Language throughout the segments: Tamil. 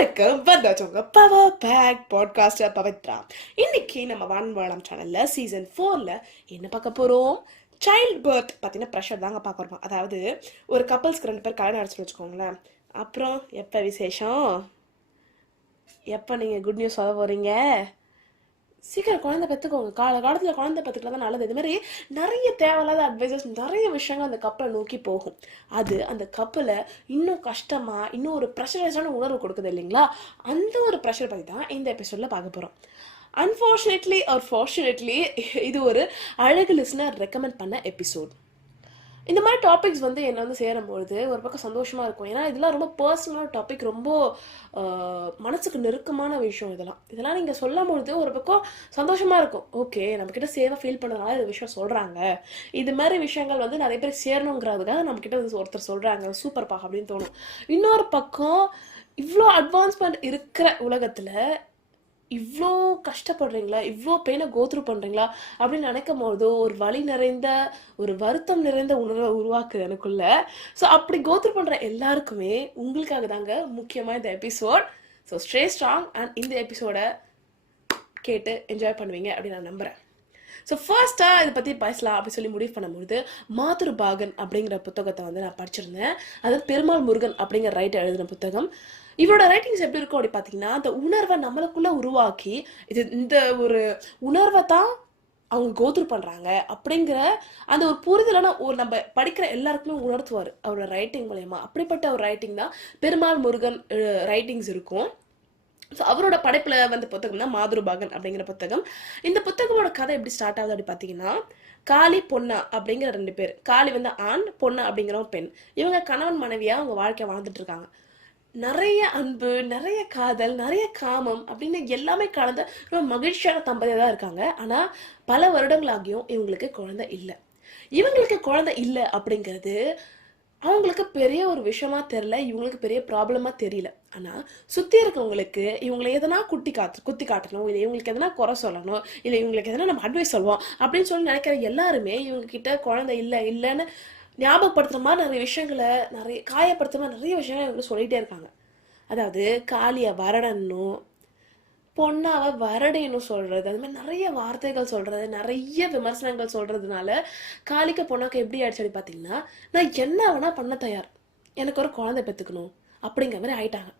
வணக்கம், வந்தாச்சோங்க பவர் பேக் பாட்காஸ்டர் பவித்ரா. இன்னைக்கு நம்ம வான்வாழம் சேனல்ல சீசன் 4ல என்ன பார்க்க போறோம்? சைல்ட் பர்த் பத்தின ப்ரெஷர் தாங்க பார்க்க போறோம். அதாவது ஒரு கப்பல்ஸ்க்கு 2 பேர் கல்யாணம் அடிச்சுன்னு வச்சுக்கோங்களேன். அப்புறம் எப்போ விசேஷம், எப்போ நீங்கள் குட் நியூஸ் சொல்ல போறீங்க? சீக்கிரம் குழந்தை பெற்றுக்கோங்க. காலத்தில் குழந்தை பெற்றுக்கலாம் தான் நல்லது. இது மாதிரி நிறைய தேவையில்லாத அட்வைசஸ், நிறைய விஷயங்கள் அந்த கப்பலை நோக்கி போகும். அது அந்த கப்பலை இன்னும் கஷ்டமாக, இன்னும் ஒரு ப்ரெஷரைஸான உணர்வு கொடுக்குது இல்லைங்களா? அந்த ஒரு ப்ரெஷர் பற்றி தான் இந்த எபிசோடில் பார்க்க போகிறோம். அன்ஃபார்ச்சுனேட்லி ஆர் ஃபார்ச்சுனேட்லி இது ஒரு அழகு லிஸ்னர் ரெக்கமெண்ட் பண்ண எபிசோட். இந்த மாதிரி டாபிக்ஸ் வந்து என்னை வந்து சேரும்பொழுது ஒரு பக்கம் சந்தோஷமாக இருக்கும். ஏன்னா இதெல்லாம் ரொம்ப பர்சனல் டாபிக், ரொம்ப மனசுக்கு நெருக்கமான விஷயம். இதெல்லாம் நீங்கள் சொல்லும் பொழுது ஒரு பக்கம் சந்தோஷமாக இருக்கும். ஓகே, நம்மக்கிட்ட சேவாக ஃபீல் பண்ணுறதுனால இந்த விஷயம் சொல்கிறாங்க. இது மாதிரி விஷயங்கள் வந்து நிறைய பேர் சேரணுங்கிறதுக்காக நம்மக்கிட்ட வந்து ஒருத்தர் சொல்கிறாங்க, சூப்பர் பாக அப்படின்னு தோணும். இன்னொரு பக்கம் இவ்வளோ அட்வான்ஸ்மெண்ட் இருக்கிற உலகத்தில் இவ்வளோ கஷ்டப்படுறீங்களா, இவ்வளோ பெயினை கோத்ரூ பண்ணுறீங்களா அப்படின்னு நினைக்கும் போது ஒரு வலி நிறைந்த, ஒரு வருத்தம் நிறைந்த உணர்வை உருவாக்குது எனக்குள்ள. ஸோ அப்படி கோத்ரூ பண்ணுற எல்லாருக்குமே உங்களுக்காக தாங்க முக்கியமாக இந்த episode. So stay strong and இந்த எபிசோடை கேட்டு என்ஜாய் பண்ணுவீங்க அப்படின்னு நான் நம்புகிறேன். ஸோ ஃபர்ஸ்ட்டாக இதை பற்றி பேசலாம் அப்படின்னு சொல்லி முடிவு பண்ணும்பொழுது மாதுருபாகன் அப்படிங்கிற புத்தகத்தை வந்து நான் படிச்சிருந்தேன். அது பெருமாள் முருகன் அப்படிங்கிற ரைட்டர் எழுதின புத்தகம். இவரோட ரைட்டிங்ஸ் எப்படி இருக்கும் அப்படி பார்த்தீங்கன்னா, அந்த உணர்வை நம்மளுக்குள்ளே உருவாக்கி இந்த ஒரு உணர்வை தான் அவங்க கோத்ரூ பண்ணுறாங்க அப்படிங்கிற அந்த ஒரு புரிதலான ஒரு நம்ம படிக்கிற எல்லாருக்குமே உணர்த்துவார் அவரோட ரைட்டிங் மூலயமா. அப்படிப்பட்ட ஒரு ரைட்டிங் தான் பெருமாள் முருகன் ரைட்டிங்ஸ் இருக்கும். ஸோ அவரோட படைப்பில் வந்த புத்தகம் தான் மாதுருபாகன் அப்படிங்கிற புத்தகம். இந்த புத்தகமோட கதை எப்படி ஸ்டார்ட் ஆகுது அப்படி பார்த்தீங்கன்னா, காளி பொன்னா அப்படிங்கிற 2 பேர். காளி வந்து ஆண், பொண்ணு அப்படிங்கிறவங்க பெண். இவங்க கணவன் மனைவியாக அவங்க வாழ்க்கையை வாழ்ந்துட்டு இருக்காங்க. நிறைய அன்பு, நிறைய காதல், நிறைய காமம் அப்படின்னு எல்லாமே கலந்த ரொம்ப மகிழ்ச்சியான தம்பதியாக தான் இருக்காங்க. ஆனால் பல வருடங்களாகியும் இவங்களுக்கு குழந்தை இல்லை. இவங்களுக்கு குழந்தை இல்லை அப்படிங்கிறது அவங்களுக்கு பெரிய ஒரு விஷயமா தெரியல, இவங்களுக்கு பெரிய ப்ராப்ளமா தெரியல. ஆனால் சுற்றி இருக்கவங்களுக்கு இவங்களை எதனா குத்தி காட்டணும், இல்லை இவங்களுக்கு எதனா குறை சொல்லணும், இல்லை இவங்களுக்கு எதனா நம்ம அட்வைஸ் சொல்லுவோம் அப்படின்னு சொல்லி நினைக்கிற எல்லாருமே இவங்க கிட்ட குழந்தை இல்லைன்னு ஞாபகப்படுத்துகிற மாதிரி நிறைய விஷயங்களை, நிறைய காயப்படுத்துகிற மாதிரி நிறைய விஷயங்களை இவங்க சொல்லிகிட்டே இருக்காங்க. அதாவது காளியை வரடணும், பொண்ணாவை வரடைன்னு சொல்கிறது, அது மாதிரி நிறைய வார்த்தைகள் சொல்கிறது, நிறைய விமர்சனங்கள் சொல்கிறதுனால காளிக்கு பொண்ணாக்க எப்படி ஆயிடுச்சு அப்படி பார்த்தீங்கன்னா, நான் என்ன வேணால் பண்ண தயார், எனக்கு ஒரு குழந்தை பெற்றுக்கணும் அப்படிங்கிற மாதிரி ஆயிட்டாங்க.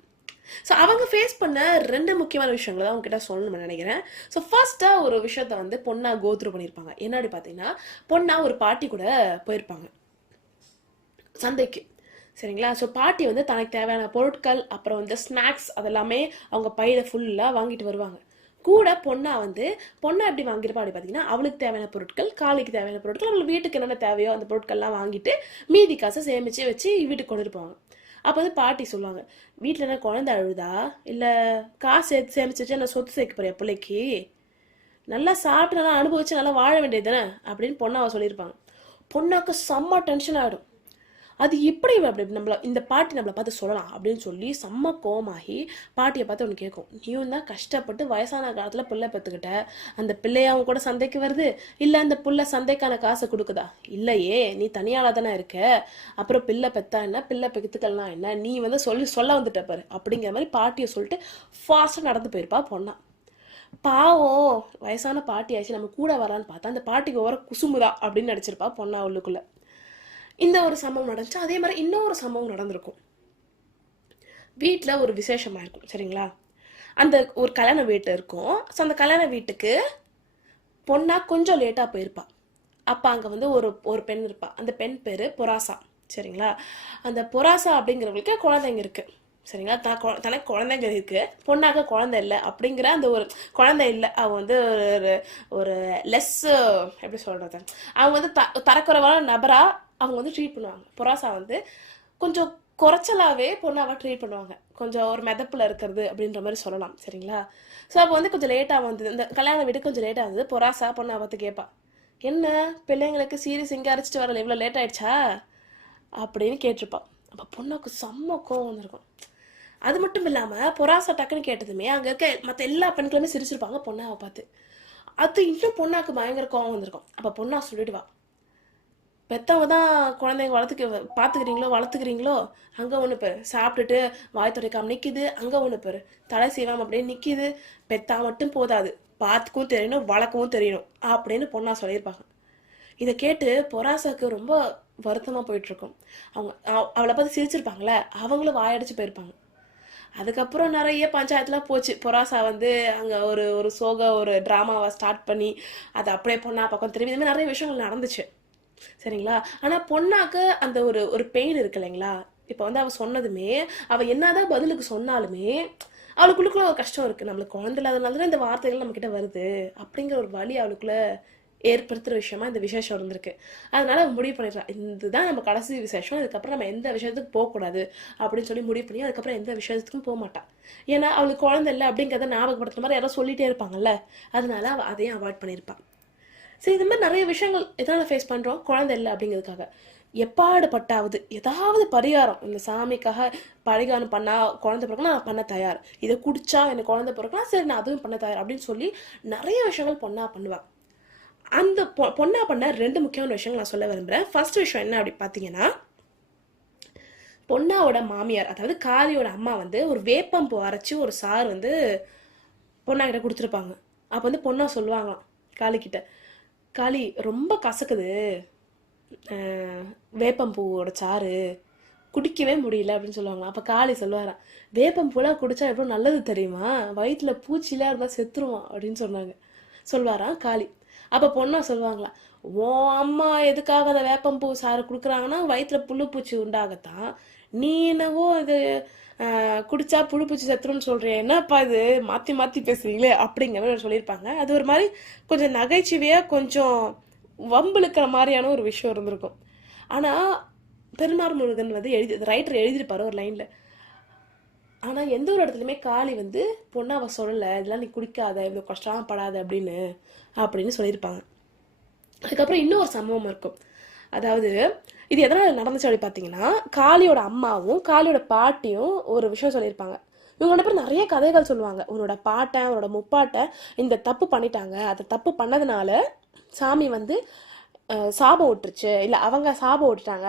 ஸோ அவங்க ஃபேஸ் பண்ண 2 முக்கியமான விஷயங்களை தான் அவங்ககிட்ட சொல்லணும்னு நினைக்கிறேன். ஸோ ஃபர்ஸ்ட்டாக ஒரு விஷயத்த வந்து பொண்ணா கோத்ரூ பண்ணியிருப்பாங்க. என்ன அப்படி பார்த்தீங்கன்னா, பொண்ணா ஒரு பாட்டி கூட போயிருப்பாங்க சந்தைக்கு, சரிங்களா? ஸோ பாட்டி வந்து தனக்கு தேவையான பொருட்கள், அப்புறம் வந்து ஸ்நாக்ஸ் அதெல்லாமே அவங்க பையில ஃபுல்லாக வாங்கிட்டு வருவாங்க. கூட பொண்ணா எப்படி வாங்கியிருப்பா அப்படி பார்த்தீங்கன்னா, அவளுக்கு தேவையான பொருட்கள், காளிக்கு தேவையான பொருட்கள், அவளுக்கு வீட்டுக்கு என்னென்ன தேவையோ அந்த பொருட்கள்லாம் வாங்கிட்டு மீதி காசை சேமித்து வச்சு வீட்டுக்கு கொண்டுட்டு போவாங்க. அப்போ வந்து பாட்டி சொல்லுவாங்க, வீட்டில் என்ன குழந்தை அழுதா, இல்லை காசு சேமிச்சு வச்சு என்ன சொத்து சேர்க்க போறியா பிள்ளைக்கு, நல்லா சாப்பிட்டு நல்லா அனுபவிச்சு நல்லா வாழ வேண்டியது தானே அப்படின்னு பொண்ணாவை சொல்லியிருப்பாங்க. பொண்ணாக்கு செம்ம டென்ஷன் ஆகிடும். அது எப்படி அப்படி இந்த பாட்டி நம்மளை பார்த்து சொல்லலாம் அப்படின்னு சொல்லி செம்ம கோவமாகி பாட்டியை பார்த்து ஒன்று கேட்கும், நீயும் தான் கஷ்டப்பட்டு வயசான காலத்தில் பிள்ளை பெற்றுக்கிட்ட, அந்த பிள்ளையாவும் கூட சந்தைக்கு வருது, இல்லை அந்த பிள்ளை சந்தைக்கான காசை கொடுக்குதா? இல்லையே, நீ தனியால தானே இருக்க, அப்புறம் பிள்ளை பெற்றா என்ன, பிள்ளை பெற்றுக்கலாம் என்ன, நீ வந்து சொல்ல வந்துட்ட பாரு அப்படிங்கிற மாதிரி பாட்டியை சொல்லிட்டு ஃபாஸ்ட்டாக நடந்து போயிருப்பா பொண்ணா. பாவம் வயசான பாட்டி ஆச்சு, நம்ம கூட வரான்னு பார்த்தா அந்த பாட்டிக்கு ஓர குசுமுதா அப்படின்னு நடிச்சிருப்பா பொண்ணா உள்ளுக்குள்ள. இந்த ஒரு சம்பவம் நடந்துச்சு. அதே மாதிரி இன்னொரு சம்பவம் நடந்திருக்கும். வீட்டில் ஒரு விசேஷமாக இருக்கும், சரிங்களா? அந்த ஒரு கல்யாண வீட்டு இருக்கும். ஸோ அந்த கல்யாண வீட்டுக்கு பொண்ணா கொஞ்சம் லேட்டாக போயிருப்பா. அப்போ அங்கே வந்து ஒரு பெண் இருப்பா. அந்த பெண் பேர் பொராசா, சரிங்களா? அந்த பொராசா அப்படிங்கிறவங்களுக்கு குழந்தைங்க இருக்குது, சரிங்களா? தனக்கு குழந்தைங்க இருக்குது, பொண்ணாக்க குழந்தை இல்லை அப்படிங்கிற அந்த ஒரு குழந்தை இல்லை. அவங்க வந்து ஒரு லெஸ் எப்படி சொல்கிறது, அவங்க வந்து தரக்குறைவான நபராக அவங்க வந்து ட்ரீட் பண்ணுவாங்க. பொராசா வந்து கொஞ்சம் குறைச்சலாகவே பொண்ணாவை ட்ரீட் பண்ணுவாங்க, கொஞ்சம் ஒரு மெதப்பில் இருக்கிறது அப்படின்ற மாதிரி சொல்லலாம், சரிங்களா? ஸோ அப்போ வந்து கொஞ்சம் லேட்டாக வந்தது, இந்த கல்யாண வீட்டுக்கு கொஞ்சம் லேட்டாக வந்தது. பொராசா பொண்ணை பார்த்து கேட்பா, என்ன பிள்ளைங்களுக்கு சிங்காரிச்சிட்டு வரல, இவ்வளோ லேட் ஆயிடுச்சா அப்படின்னு கேட்டிருப்பா. அப்போ பொண்ணாக்கு செம்ம கோவம் வந்திருக்கும். அது மட்டும் இல்லாமல் பொராசா டக்குன்னு கேட்டதுமே அங்கே இருக்க மற்ற எல்லா பெண்களுமே சிரிச்சிருப்பாங்க பொண்ணாவை பார்த்து. அது இன்னும் பொண்ணாக்கு பயங்கர கோவம் வந்திருக்கும். அப்போ பொண்ணா சொல்லிடுவா, பெத்தவங்க தான் குழந்தைங்க வளர்த்துக்கிறீங்களோ அங்கே ஒன்று பேர் சாப்பிட்டுட்டு வாய் துடைக்காம நிற்கிது, அங்கே ஒன்று பேர் தலை சீவாமல் அப்படியே நிற்கிது. பெத்தா மட்டும் போதாது, பார்த்துக்கும் தெரியணும் வளர்க்கவும் தெரியணும் அப்படின்னு பொண்ணா சொல்லியிருப்பாங்க. இதை கேட்டு பொராசாக்கு ரொம்ப வருத்தமாக போயிட்டுருக்கும். அவளை பார்த்து சிரிச்சிருப்பாங்களே, அவங்களும் வாயடிச்சு போயிருப்பாங்க. அதுக்கப்புறம் நிறைய பஞ்சாயத்துலாம் போச்சு. பொராசா வந்து அங்கே ஒரு ஒரு ஒரு ட்ராமாவை ஸ்டார்ட் பண்ணி அதை அப்படியே பொண்ணா பக்கம் திரும்பி இந்த மாதிரி நிறைய விஷயங்கள் நடந்துச்சு, சரிங்களா? ஆனால் பொண்ணாக்கு அந்த ஒரு ஒரு பெயின் இருக்கு இல்லைங்களா? இப்போ வந்து அவள் சொன்னதுமே, அவள் என்னதான் பதிலுக்கு சொன்னாலுமே அவளுக்குள்ளுக்குள்ள ஒரு கஷ்டம் இருக்குது. நம்மளுக்கு குழந்தை இல்லாதனால தான் இந்த வார்த்தைகள் நம்மக்கிட்ட வருது அப்படிங்கிற ஒரு வழி அவளுக்குள்ள ஏற்படுத்துகிற விஷயமா இந்த விசேஷம் இருந்திருக்கு. அதனால அவன் முடிவு பண்ணிடுறான், இதுதான் நம்ம கடைசி விசேஷம், அதுக்கப்புறம் நம்ம எந்த விஷயத்துக்கு போகக்கூடாது அப்படின்னு சொல்லி முடிவு பண்ணி அதுக்கப்புறம் எந்த விஷயத்துக்கும் போக மாட்டான். ஏன்னா அவளுக்கு குழந்தை இல்லை அப்படிங்கிறத ஞாபகப்படுத்துற மாதிரி யாரும் சொல்லிட்டே இருப்பாங்கல்ல, அதனால அவள் அதையும் அவாய்ட் பண்ணியிருப்பான். சரி, இது மாதிரி நிறைய விஷயங்கள் எதனால ஃபேஸ் பண்ணுறோம்? குழந்தை இல்லை அப்படிங்கிறதுக்காக. எப்பாடுபட்டாவது ஏதாவது பரிகாரம் இந்த சாமிக்காக பரிகாரம் பண்ணால் குழந்தை பிறகுனா நான் பண்ண தயார், இதை குடிச்சா எனக்கு குழந்தை பிறகுனா சரி நான் அதுவும் பண்ண தயார் அப்படின்னு சொல்லி நிறைய விஷயங்கள் பொண்ணா பண்ணுவாள். அந்த பொண்ணா பண்ண 2 முக்கியமான விஷயங்கள் நான் சொல்ல விரும்புகிறேன். ஃபர்ஸ்ட் விஷயம் என்ன அப்படி பார்த்தீங்கன்னா, பொண்ணாவோட மாமியார் அதாவது காளியோட அம்மா வந்து ஒரு வேப்பம்பூ அரைச்சி ஒரு சாறு வந்து பொண்ணா கிட்ட கொடுத்துருப்பாங்க. அப்போ வந்து பொண்ணா சொல்லுவாங்களாம் காளிக்கிட்ட, காளி ரொம்ப கசக்குது வேப்பம்பூவோட சாறு, குடிக்கவே முடியல அப்படின்னு சொல்லுவாங்க. அப்போ காளி சொல்லுவாராம், வேப்பம்பூலாம் குடிச்சா எவ்வளோ நல்லது தெரியுமா, வயிற்றுல பூச்சிலாம் இருந்தால் செத்துருவான் அப்படின்னு சொல்வாராம் காளி. அப்போ பொண்ணா சொல்லுவாங்களா, ஓ அம்மா எதுக்காக அந்த வேப்பம்பூ சாறு கொடுக்குறாங்கன்னா வயிற்றுல புழுப்பூச்சி உண்டாகத்தான், நீ என்னவோ அது குடிச்சா புழுப்பூச்சி செத்துருன்னு சொல்கிறேன், என்னப்பா இது மாற்றி மாற்றி பேசுறீங்களே அப்படிங்கிற மாதிரி சொல்லியிருப்பாங்க. அது ஒரு மாதிரி கொஞ்சம் நகைச்சுவையாக கொஞ்சம் வம்பிழுக்கிற மாதிரியான ஒரு விஷயம் இருந்திருக்கும். ஆனால் பெருமாள் முருகன் வந்து ரைட்டர் எழுதியிருப்பாரு ஒரு லைனில். ஆனால் எந்த ஒரு இடத்துலையுமே காளி வந்து பொண்ணை அவள் சொல்லலை, இதெல்லாம் நீ குடிக்காத, இவ்வளோ கஷ்டப்படாத அப்படின்னு சொல்லியிருப்பாங்க. அதுக்கப்புறம் இன்னொரு சம்பவம் இருக்கும். அதாவது இது எதனால் நடந்துச்சு அப்படி பார்த்தீங்கன்னா, காளியோட அம்மாவும் காளியோட பாட்டியும் ஒரு விஷயம் சொல்லியிருப்பாங்க. இவங்க 2 பேரும் நிறைய கதைகள் சொல்லுவாங்க. உன்னோட பாட்டை உன்னோட முப்பாட்டை இந்த தப்பு பண்ணிட்டாங்க, அந்த தப்பு பண்ணதுனால சாமி வந்து சாபம் விட்டுருச்சு, இல்லை அவங்க சாபம் விட்டுட்டாங்க,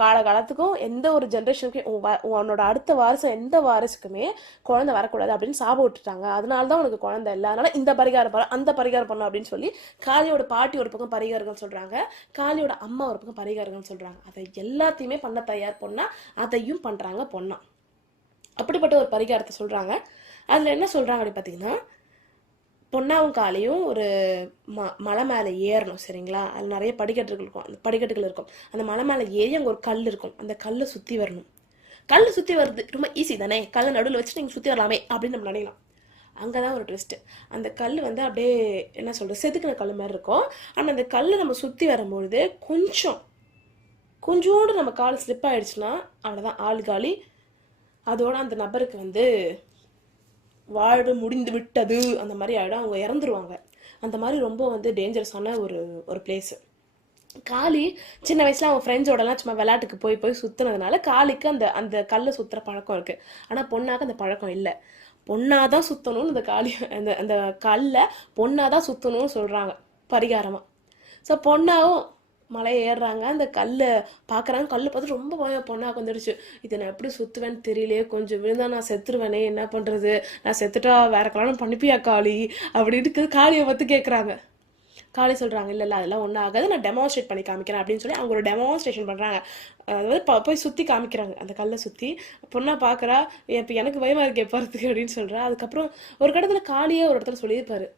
காலகாலத்துக்கும் எந்த ஒரு ஜென்ரேஷனுக்கும் உன்னோட அடுத்த வாரிசு எந்த வாரிசுக்குமே குழந்தை வரக்கூடாது அப்படின்னு சாபம் விட்டுட்டாங்க, அதனால தான் உனக்கு குழந்தை இல்லை, அதனால இந்த பரிகாரம் பண்ண அந்த பரிகாரம் பண்ணும் அப்படின்னு சொல்லி காளியோட பாட்டி ஒரு பக்கம் பரிகாரங்கள் சொல்றாங்க, காளியோட அம்மா ஒரு பக்கம் பரிகாரங்கள் சொல்றாங்க. அதை எல்லாத்தையுமே பண்ண தயார் பொண்ணா, அதையும் பண்றாங்க பொண்ணா. அப்படிப்பட்ட ஒரு பரிகாரத்தை சொல்றாங்க. அதுல என்ன சொல்றாங்க அப்படி பார்த்தீங்கன்னா, பொண்ணாவும் காலையும் ஒரு மலை மேலே ஏறணும், சரிங்களா? அதில் நிறைய படிக்கட்டுகள் இருக்கும், அந்த படிக்கட்டுகள் இருக்கும். அந்த மலை மேலே ஏறி அங்கே ஒரு கல் இருக்கும், அந்த கல்லை சுற்றி வரணும். கல் சுற்றி வருது ரொம்ப ஈஸி தானே, கல்லை நடுவில் வச்சு நீங்கள் சுற்றி வரலாமே அப்படின்னு நம்ம நினைக்கலாம். அங்கே தான் ஒரு ட்விஸ்ட்டு. அந்த கல் வந்து அப்படியே என்ன சொல்கிறது, செதுக்கின கல் மாதிரி இருக்கும். ஆனால் அந்த கல்லை நம்ம சுற்றி வரும்பொழுது கொஞ்சோடு நம்ம கால் ஸ்லிப் ஆகிடுச்சுன்னா அவ்வளோதான், ஆள் காலி. அதோட அந்த நபருக்கு வந்து வாழ்வு முடிந்து விட்டது அந்த மாதிரி ஆகிடும், அவங்க இறந்துருவாங்க. அந்த மாதிரி ரொம்ப வந்து டேஞ்சரஸான ஒரு பிளேஸு. காளி சின்ன வயசில் அவங்க ஃப்ரெண்ட்ஸோடலாம் சும்மா விளையாட்டுக்கு போய் சுற்றுனதுனால காளிக்கு அந்த அந்த கல்லை சுற்றுற பழக்கம் இருக்குது. ஆனால் பொண்ணாக அந்த பழக்கம் இல்லை. பொண்ணாதான் சுற்றணும்னு அந்த காளி அந்த அந்த கல்லை பொண்ணாதான் சுற்றணும்னு சொல்கிறாங்க பரிகாரமாக. ஸோ பொண்ணாவும் மலையை ஏறுறாங்க, அந்த கல்லை பார்க்குறாங்க, கல் பார்த்து ரொம்ப பயம் பொண்ணாக்கு வந்துடுச்சு. இதை நான் எப்படி சுற்றுவேன்னு தெரியலையே, கொஞ்சம் விழுந்தா நான் செத்துருவேனே, என்ன பண்ணுறது, நான் செத்துட்டா வேற கல்யாணம் பண்ணிப்பியா காளி அப்படின்னு காளியை பார்த்து கேட்குறாங்க. காளி சொல்கிறாங்க, இல்லை அதெல்லாம் ஒன்றும் ஆகாது, நான் டெமான்ஸ்ட்ரேட் பண்ணி காமிக்கிறேன் அப்படின்னு சொல்லி அவங்க ஒரு டெமான்ஸ்ட்ரேஷன் பண்ணுறாங்க. அதாவது போய் சுற்றி காமிக்கிறாங்க, அந்த கல்லை சுற்றி. பொண்ணா பார்க்குறா, இப்போ எனக்கு பயமாக இருக்கு போகிறதுக்கு அப்படின்னு சொல்கிறா. அதுக்கப்புறம் ஒரு கடத்தில் காளியே ஒரு இடத்துல சொல்லியிருப்பாரு,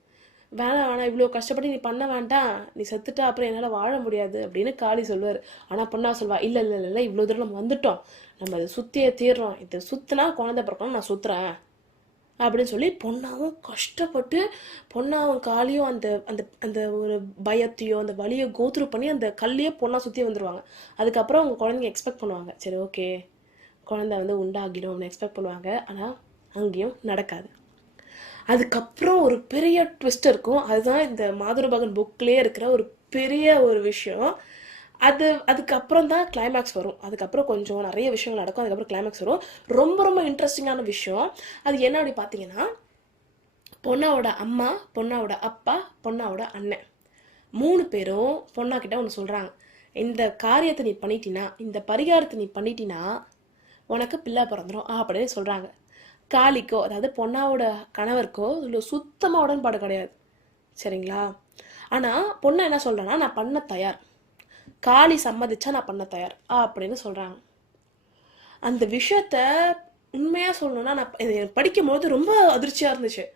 வேணாம் இவ்வளோ கஷ்டப்பட்டு நீ பண்ண வேண்டாம், நீ செத்துட்டா அப்புறம் என்னால் வாழ முடியாது அப்படின்னு காளி சொல்லுவார். ஆனால் பொண்ணா சொல்வா, இல்லை இல்லை இல்லை இவ்வளோ தூரம் நம்ம வந்துட்டோம், நம்ம அதை சுற்றியே தீர்றோம், இதை சுற்றினா குழந்தை பிறக்கணும், நான் சுற்றுறேன் அப்படின்னு சொல்லி பொண்ணாவும் கஷ்டப்பட்டு பொண்ணாவும் காளியும் அந்த அந்த அந்த ஒரு பயத்தையோ அந்த வலியை கோத்ரூ பண்ணி அந்த கல்லையே பொண்ணா சுற்றி வந்துடுவாங்க. அதுக்கப்புறம் அவங்க குழந்தைங்க எக்ஸ்பெக்ட் பண்ணுவாங்க, சரி ஓகே குழந்தை வந்து உண்டாகிடும் எக்ஸ்பெக்ட் பண்ணுவாங்க. ஆனால் அங்கேயும் நடக்காது. அதுக்கப்புறம் ஒரு பெரிய ட்விஸ்ட் இருக்கும். அதுதான் இந்த மாதுரபாகன் புக்லேயே இருக்கிற ஒரு பெரிய ஒரு விஷயம். அதுக்கப்புறம் தான் கிளைமேக்ஸ் வரும். அதுக்கப்புறம் கொஞ்சம் நிறைய விஷயங்கள் நடக்கும், அதுக்கப்புறம் கிளைமேக்ஸ் வரும். ரொம்ப ரொம்ப இன்ட்ரெஸ்டிங்கான விஷயம். அது என்ன அப்படி பார்த்தீங்கன்னா, பொண்ணாவோட அம்மா, பொண்ணாவோட அப்பா, பொண்ணாவோட அண்ணன் 3 பேரும் பொண்ணாக்கிட்ட ஒன்று சொல்கிறாங்க, இந்த காரியத்தை நீ பண்ணிட்டினா, இந்த பரிகாரத்தை நீ பண்ணிட்டினா உனக்கு பிள்ளை பிறந்துடும் அப்படின்னு சொல்கிறாங்க. காளிக்கோ, அதாவது பொண்ணாவோட கணவருக்கோ இதில் சுத்தமாக உடன்பாடு கிடையாது. சரிங்களா? ஆனால் பொண்ணை என்ன சொல்கிறேன்னா, நான் பண்ண தயார், காளி சம்மதிச்சா நான் பண்ண தயார் அப்படின்னு சொல்கிறாங்க. அந்த விஷயத்த உண்மையாக சொல்லணும்னா, நான் படிக்கும்போது ரொம்ப அதிர்ச்சியாக இருந்துச்சு.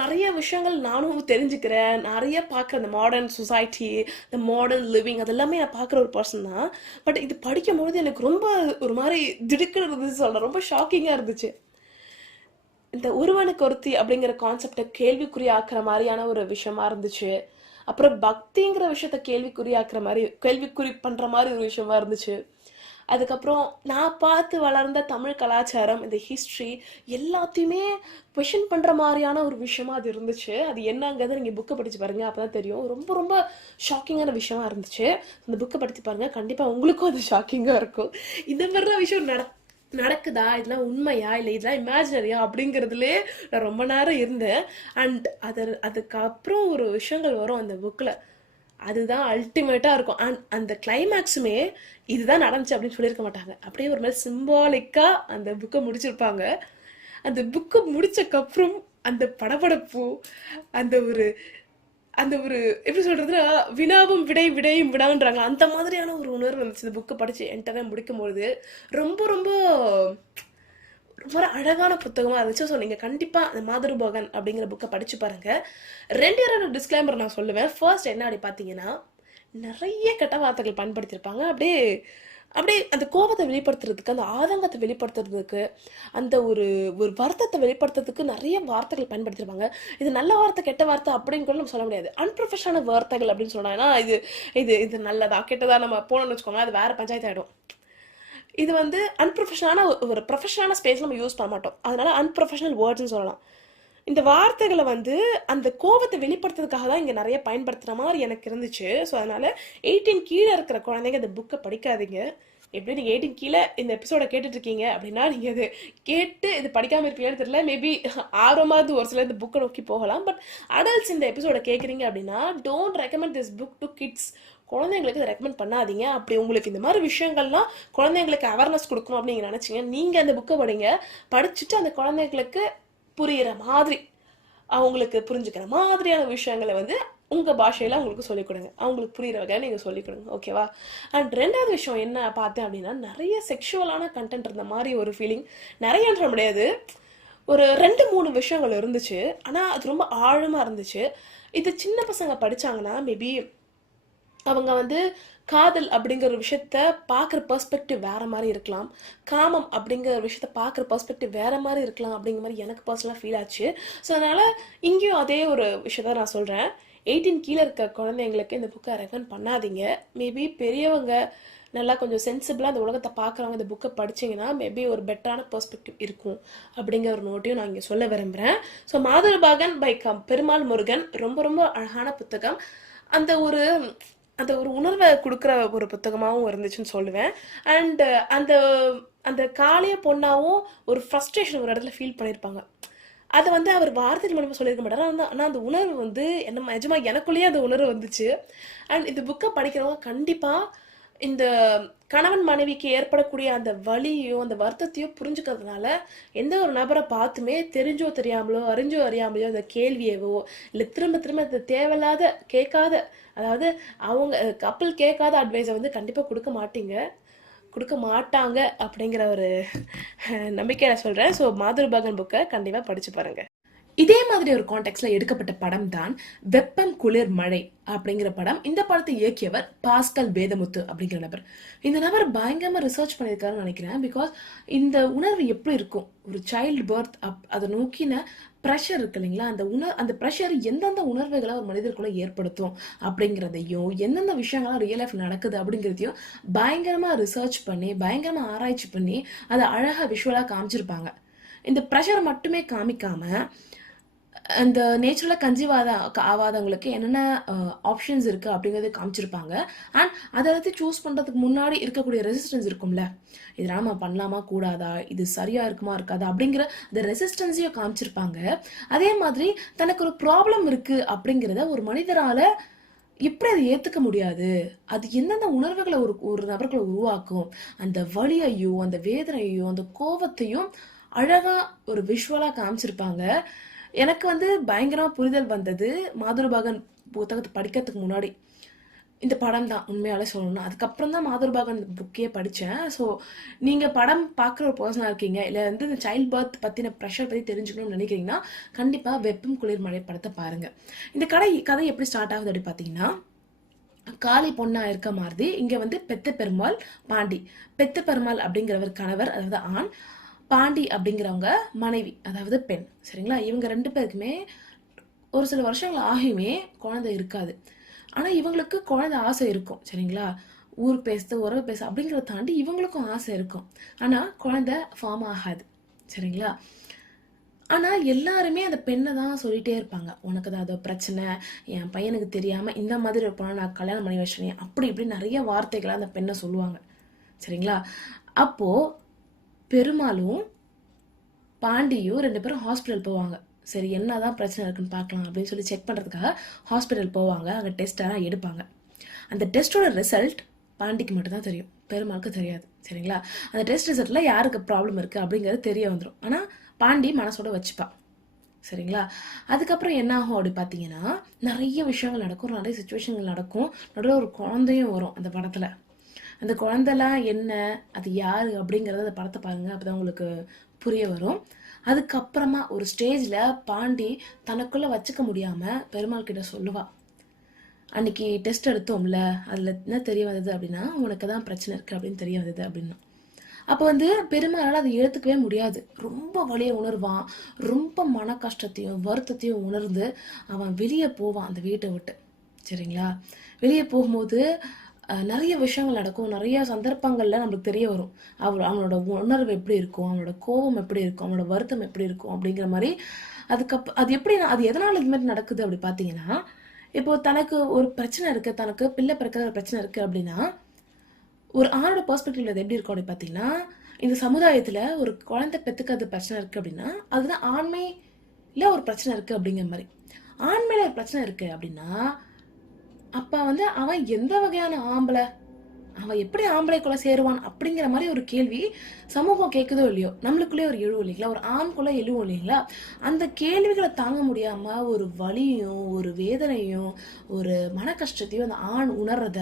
நிறைய விஷயங்கள் நானும் தெரிஞ்சுக்கிறேன், நிறைய பார்க்குறேன். இந்த மாடர்ன் சொசைட்டி, இந்த மாடர்ன் லிவிங், அதெல்லாமே நான் பார்க்குற ஒரு பர்சன் தான். பட் இது படிக்கும்பொழுது எனக்கு ரொம்ப ஒரு மாதிரி திடுக்குன்னு இருந்துச்சு, சொல்கிறேன். ரொம்ப ஷாக்கிங்காக இருந்துச்சு. இந்த ஒருவனுக்கு ஒருத்தி அப்படிங்கிற கான்செப்டை கேள்விக்குறியாக்குற மாதிரியான ஒரு விஷயமா இருந்துச்சு. அப்புறம் பக்திங்கிற விஷயத்த கேள்விக்குறி பண்ணுற மாதிரி ஒரு விஷயமா இருந்துச்சு. அதுக்கப்புறம் நான் பார்த்து வளர்ந்த தமிழ் கலாச்சாரம், இந்த ஹிஸ்ட்ரி எல்லாத்தையுமே கொஷின் பண்ணுற மாதிரியான ஒரு விஷயமா அது இருந்துச்சு. அது என்னங்கிறத நீங்கள் புக்கை படித்து பாருங்கள், அப்போ தான் தெரியும். ரொம்ப ரொம்ப ஷாக்கிங்கான விஷயமா இருந்துச்சு. அந்த புக்கை படித்து பாருங்கள், கண்டிப்பாக உங்களுக்கும் அது ஷாக்கிங்காக இருக்கும். இந்த மாதிரிலாம் விஷயம் நடக்குதா, இதெல்லாம் உண்மையா இல்லை இதெல்லாம் இமேஜினரியா அப்படிங்கிறதுலே நான் ரொம்ப நேரம் இருந்தேன். அண்ட் அதுக்கப்புறம் ஒரு விஷயங்கள் வரும் அந்த புக்கில், அதுதான் அல்டிமேட்டாக இருக்கும். அண்ட் அந்த கிளைமேக்ஸுமே இதுதான் நடந்துச்சு அப்படின்னு சொல்லியிருக்க மாட்டாங்க. அப்படியே ஒரு மாதிரி சிம்பாலிக்காக அந்த புக்கை முடிச்சிருப்பாங்க. அந்த புக்கை முடிச்சக்கப்புறம் அந்த படபடப்பு, அந்த ஒரு அந்த ஒரு எப்படி சொல்றதுன்னா, வினாவும் விடையும் விடான்றாங்க, அந்த மாதிரியான ஒரு உணர்வு வந்துச்சு இந்த புக்கை படிச்சு என்கிட்ட முடிக்கும்பொழுது. ரொம்ப ரொம்ப ரொம்ப அழகான புத்தகமாக இருந்துச்சு. ஸோ நீங்கள் கண்டிப்பாக அந்த மாதருபோகன் அப்படிங்கிற புக்கை படித்து பாருங்கள். 2 டிஸ்க்ளைமர் நான் சொல்லுவேன். ஃபர்ஸ்ட் என்ன அப்படி பார்த்தீங்கன்னா, நிறைய கெட்ட வார்த்தைகள் பயன்படுத்தியிருப்பாங்க. அப்படியே அப்படியே அந்த கோபத்தை வெளிப்படுத்துறதுக்கு, அந்த ஆதங்கத்தை வெளிப்படுத்துறதுக்கு, அந்த ஒரு ஒரு வருத்தத்தை வெளிப்படுத்துறதுக்கு நிறைய வார்த்தைகள் பயன்படுத்தியிருப்பாங்க. இது நல்ல வார்த்தை கெட்ட வார்த்தை அப்படின்னு கூட நம்ம சொல்ல முடியாது. அன்ப்ரொஃபஷனல் வார்த்தைகள் அப்படின்னு சொன்னாங்கன்னா, இது இது இது நல்லதா கெட்டதா நம்ம போனோம்னு வச்சுக்கோங்க, அது வேறு பஞ்சாயத்து ஆகிடும். இது வந்து அன்ப்ரொஃபஷனலான ஒரு ப்ரொஃபஷனலான ஸ்பேஸ் நம்ம யூஸ் பண்ண மாட்டோம், அதனால அன்ப்ரொஃபஷனல் வேர்ட்ஸ்னு சொல்லலாம். இந்த வார்த்தைகளை வந்து அந்த கோபத்தை வெளிப்படுத்துறதுக்காக தான் இங்கே நிறைய பயன்படுத்துகிற மாதிரி எனக்கு இருந்துச்சு. ஸோ அதனால் 18 கீழே இருக்கிற குழந்தைங்க இந்த புக்கை படிக்காதீங்க. எப்படி நீங்கள் 18 கீழே இந்த எபிசோட கேட்டுட்ருக்கீங்க அப்படின்னா, நீங்கள் இது கேட்டு இது படிக்காமல் இருப்பீங்கன்னு தெரியல. மேபி ஆர்வமாவது ஒரு சில இந்த புக்கை நோக்கி போகலாம். பட் அடல்ட்ஸ் இந்த எபிசோட கேட்குறீங்க அப்படின்னா, don't recommend this book to kids. குழந்தைங்களுக்கு இதை ரெக்கமெண்ட் பண்ணாதீங்க. அப்படி உங்களுக்கு இந்த மாதிரி விஷயங்கள்லாம் குழந்தைங்களுக்கு அவேர்னஸ் கொடுக்கணும் அப்படின்னு நினச்சிங்க, நீங்கள் அந்த புக்கை படிச்சுட்டு அந்த குழந்தைங்களுக்கு புரிகிற மாதிரி, அவங்களுக்கு புரிஞ்சுக்கிற மாதிரியான விஷயங்களை வந்து உங்கள் பாஷையில் அவங்களுக்கு சொல்லிக் கொடுங்க. அவங்களுக்கு புரிகிற வகையில் நீங்கள் சொல்லிக் கொடுங்க. ஓகேவா? அண்ட் 2வது விஷயம் என்ன பார்த்தேன் அப்படின்னா, நிறைய செக்ஷுவலான கண்டென்ட் இருந்த மாதிரி ஒரு ஃபீலிங். நிறையன்ற முடியாது, ஒரு 2-3 விஷயங்கள் இருந்துச்சு. ஆனால் அது ரொம்ப ஆழமாக இருந்துச்சு. இது சின்ன பசங்க படித்தாங்கன்னா மேபி அவங்க வந்து காதல் அப்படிங்கிற ஒரு விஷயத்த பார்க்குற பெர்ஸ்பெக்டிவ் வேறு மாதிரி இருக்கலாம், காமம் அப்படிங்கிற ஒரு விஷயத்த பார்க்குற பெர்ஸ்பெக்டிவ் வேறு மாதிரி இருக்கலாம் அப்படிங்கிற மாதிரி எனக்கு பர்சனலாக ஃபீல் ஆச்சு. ஸோ அதனால் இங்கேயும் அதே ஒரு விஷயத்த நான் சொல்கிறேன். 18 கீழே இருக்க குழந்தைங்களுக்கு இந்த புக்கை ரெக்கமெண்ட் பண்ணாதீங்க. மேபி பெரியவங்க நல்லா கொஞ்சம் சென்சிபிளாக அந்த உலகத்தை பார்க்குறவங்க இந்த புக்கை படிச்சிங்கன்னா மேபி ஒரு பெட்டரான பெர்ஸ்பெக்டிவ் இருக்கும் அப்படிங்கிற ஒரு நோட்டையும் நான் இங்கே சொல்ல விரும்புகிறேன். ஸோ மாதருபாகன் பை பெருமாள் முருகன் ரொம்ப ரொம்ப அழகான புத்தகம். அந்த ஒரு உணர்வை கொடுக்குற ஒரு புத்தகமாகவும் இருந்துச்சுன்னு சொல்லுவேன். அண்டு அந்த அந்த காளிய பொண்ணாவும் ஒரு ஃப்ரஸ்ட்ரேஷன் ஒரு இடத்துல ஃபீல் பண்ணியிருப்பாங்க. அதை வந்து அவர் வார்த்தைகள் மூலமாக சொல்லியிருக்க மாட்டார். ஆனால் அந்த உணர்வு வந்து என்ன நிஜமாக எனக்குள்ளேயே அந்த உணர்வு வந்துச்சு. அண்ட் இந்த புக்கை படிக்கிறவங்க கண்டிப்பாக இந்த கணவன் மனைவிக்கு ஏற்படக்கூடிய அந்த வலியோ அந்த வருத்தத்தையோ புரிஞ்சுக்கிறதுனால எந்த ஒரு நபரை பார்த்துமே தெரிஞ்சோ தெரியாமலோ அறிஞ்சோ அறியாமலையோ அந்த கேள்வியவோ இல்லை திரும்ப திரும்ப அது தேவையில்லாத கேட்காத, அதாவது அவங்க கப்பல் கேட்காத அட்வைஸை வந்து கண்டிப்பாக கொடுக்க மாட்டாங்க அப்படிங்கிற ஒரு நம்பிக்கையில் சொல்கிறேன். ஸோ மாதருபாகன் புக்கை கண்டிப்பாக படித்து பாருங்கள். இதே மாதிரி ஒரு கான்டெக்ட்ல எடுக்கப்பட்ட படம் தான் வெப்பம் குளிர் மழை அப்படிங்கிற படம். இந்த படத்தை இயக்கியவர் பாஸ்கல் வேதமுத்து அப்படிங்கிற நபர். இந்த நபர் பயங்கரமா ரிசர்ச் பண்ணியிருக்காருன்னு நினைக்கிறேன். பிகாஸ் இந்த உணர்வு எப்படி இருக்கும், ஒரு சைல்டு பர்த் அதை நோக்கின ப்ரெஷர் இருக்கு இல்லைங்களா, அந்த ப்ரெஷர் எந்தெந்த உணர்வுகளை ஒரு மனிதருக்குள்ள ஏற்படுத்தும் அப்படிங்கிறதையும் எந்தெந்த விஷயங்கள்லாம் ரியல் லைஃப் நடக்குது அப்படிங்கிறதையும் பயங்கரமா ரிசர்ச் பண்ணி பயங்கரமா ஆராய்ச்சி பண்ணி அதை அழகா விஷுவலா காமிச்சிருப்பாங்க. இந்த ப்ரெஷரை மட்டுமே காமிக்காம அந்த நேச்சுரலாக கன்சீவ் ஆகாதவங்களுக்கு என்னென்ன ஆப்ஷன்ஸ் இருக்குது அப்படிங்கிறத காமிச்சிருப்பாங்க. அண்ட் அதை வந்து சூஸ் பண்ணுறதுக்கு முன்னாடி இருக்கக்கூடிய ரெசிஸ்டன்ஸ் இருக்கும்ல, இதெல்லாம் நம்ம பண்ணலாமா கூடாதா, இது சரியாக இருக்குமா இருக்காதா அப்படிங்கிற அந்த ரெசிஸ்டன்ஸையும் காமிச்சிருப்பாங்க. அதே மாதிரி தனக்கு ஒரு ப்ராப்ளம் இருக்குது அப்படிங்கிறத ஒரு மனிதரால் எப்படி அதை ஏத்துக்க முடியாது, அது எந்தெந்த உணர்வுகளை ஒரு ஒரு நபர்களை உருவாக்கும், அந்த வலியையும் அந்த வேதனையையும் அந்த கோவத்தையும் அழகா ஒரு விஷுவலா காமிச்சிருப்பாங்க. எனக்கு வந்து பயங்கரமா புரிதல் வந்தது மாதுருபாகன் புத்தகத்தை படிக்கிறதுக்கு முன்னாடி. இந்த படம் தான் உண்மையாலே சொல்லணும்னா, அதுக்கப்புறம் தான் மாதுருபாகன் புக்கே படித்தேன். ஸோ நீங்கள் படம் பார்க்குற ஒரு பர்சனாக இருக்கீங்க, இல்லை வந்து இந்த சைல்ட் பர்த் பற்றின ப்ரெஷர் பற்றி தெரிஞ்சுக்கணும்னு நினைக்கிறீங்கன்னா கண்டிப்பாக வெப்பம் குளிர் மழை படத்தை பாருங்கள். இந்த கதை எப்படி ஸ்டார்ட் ஆகுது அப்படி பார்த்தீங்கன்னா, காளி பொண்ணா இருக்க மாதிரி இங்க வந்து பெத்த பெருமாள் பாண்டி. பெத்த பெருமாள் அப்படிங்கிறவர் கணவர், அதாவது ஆண். பாண்டி அப்படிங்கிறவங்க மனைவி, அதாவது பெண். சரிங்களா? இவங்க 2 பேருக்குமே ஒரு சில வருஷங்கள் ஆகியுமே குழந்தை இருக்காது. ஆனா இவங்களுக்கு குழந்தை ஆசை இருக்கும். சரிங்களா? ஊர் பேச உறவு பேச அப்படிங்கிறத தாண்டி இவங்களுக்கும் ஆசை இருக்கும். ஆனா குழந்தை ஃபார்ம் ஆகாது. சரிங்களா? ஆனா எல்லாருமே அந்த பெண்ணை தான் சொல்லிட்டே இருப்பாங்க, உனக்கு தான் அதோ பிரச்சனை, என் பையனுக்கு தெரியாம இந்த மாதிரி ஒரு பொண்ணை நான் கல்யாணம் பண்ணி வச்சேன், அப்படி இப்படி நிறைய வார்த்தைகளை அந்த பெண்ணை சொல்லுவாங்க. சரிங்களா? அப்போ பெருமாளும் பாண்டியும் 2 பேரும் ஹாஸ்பிட்டல் போவாங்க. சரி என்னதான் பிரச்சனை இருக்குன்னு பார்க்கலாம் அப்படின்னு சொல்லி செக் பண்றதுக்காக ஹாஸ்பிட்டல் போவாங்க. அங்கே டெஸ்ட் எல்லாம் எடுப்பாங்க. அந்த டெஸ்டோட ரிசல்ட் பாண்டிக்கு மட்டும் தான் தெரியும், பெருமாளுக்கு தெரியாது. சரிங்களா? அந்த டெஸ்ட் ரிசல்ட்ல யாருக்கு ப்ராப்ளம் இருக்கு அப்படிங்கிறது தெரிய வந்துடும். ஆனா பாண்டி மனசோட வச்சுப்பா. சரிங்களா? அதுக்கப்புறம் என்ன ஆகும் அப்படி பார்த்தீங்கன்னா, நிறைய விஷயங்கள் நடக்கும், நிறைய சுச்சுவேஷன்கள் நடக்கும். நடுவில் ஒரு குழந்தையும் வரும் அந்த படத்துல. அந்த குழந்தைலாம் என்ன, அது யாரு அப்படிங்கறத அந்த படத்தை பாருங்க, அப்பதான் உங்களுக்கு புரிய வரும். அதுக்கப்புறமா ஒரு ஸ்டேஜ்ல பாண்டி தனக்குள்ள வச்சுக்க முடியாம பெருமாள் கிட்ட சொல்லுவா, அன்னைக்கு டெஸ்ட் எடுத்தோம்ல, அதுல என்ன தெரிய வந்தது அப்படின்னா உனக்கு தான் பிரச்சனை இருக்கு அப்படின்னு தெரிய வந்தது அப்படின்னா. அப்போ வந்து பெருமாளால் அதை ஏற்றுக்கவே முடியாது. ரொம்ப வலியை உணர்வான், ரொம்ப மன கஷ்டத்தையும் வருத்தத்தையும் உணர்ந்து அவன் வெளியே போவான் அந்த வீட்டை விட்டு. சரிங்களா? வெளியே போகும்போது நிறைய விஷயங்கள் நடக்கும், நிறைய சந்தர்ப்பங்கள்ல நம்மளுக்கு தெரிய வரும் அவனோட உணர்வு எப்படி இருக்கும், அவனோட கோபம் எப்படி இருக்கும், அவனோட வருத்தம் எப்படி இருக்கும் அப்படிங்கிற மாதிரி. அது எப்படி, அது எதனால இது மாதிரி நடக்குது அப்படி பார்த்தீங்கன்னா, இப்போ தனக்கு ஒரு பிரச்சனை இருக்கு, தனக்கு பிள்ளை பிறக்கிற பிரச்சனை இருக்கு அப்படின்னா, ஒரு ஆணோட பெர்ஸ்பெக்டிவ்ல அது எப்படி இருக்கும் அப்படின்னு பார்த்தீங்கன்னா, இந்த சமுதாயத்துல ஒரு குழந்தை பெத்துக்கிறது பிரச்சனை இருக்கு அப்படின்னா அதுதான் ஆண்மையில ஒரு பிரச்சனை இருக்கு அப்படிங்கிற மாதிரி. ஆண்மையில ஒரு பிரச்சனை இருக்கு அப்படின்னா அப்ப வந்து அவன் எந்த வகையான ஆம்பளை, அவன் எப்படி ஆம்பளைக்குள்ள சேருவான் அப்படிங்கிற மாதிரி ஒரு கேள்வி சமூகம் கேட்குதோ இல்லையோ, நம்மளுக்குள்ளே ஒரு எழுவும் இல்லைங்களா, ஒரு ஆண்குள்ள எழுவும் இல்லைங்களா. அந்த கேள்விகளை தாங்க முடியாம ஒரு வலியும் ஒரு வேதனையும் ஒரு மன கஷ்டத்தையும் அந்த ஆண் உணர்றத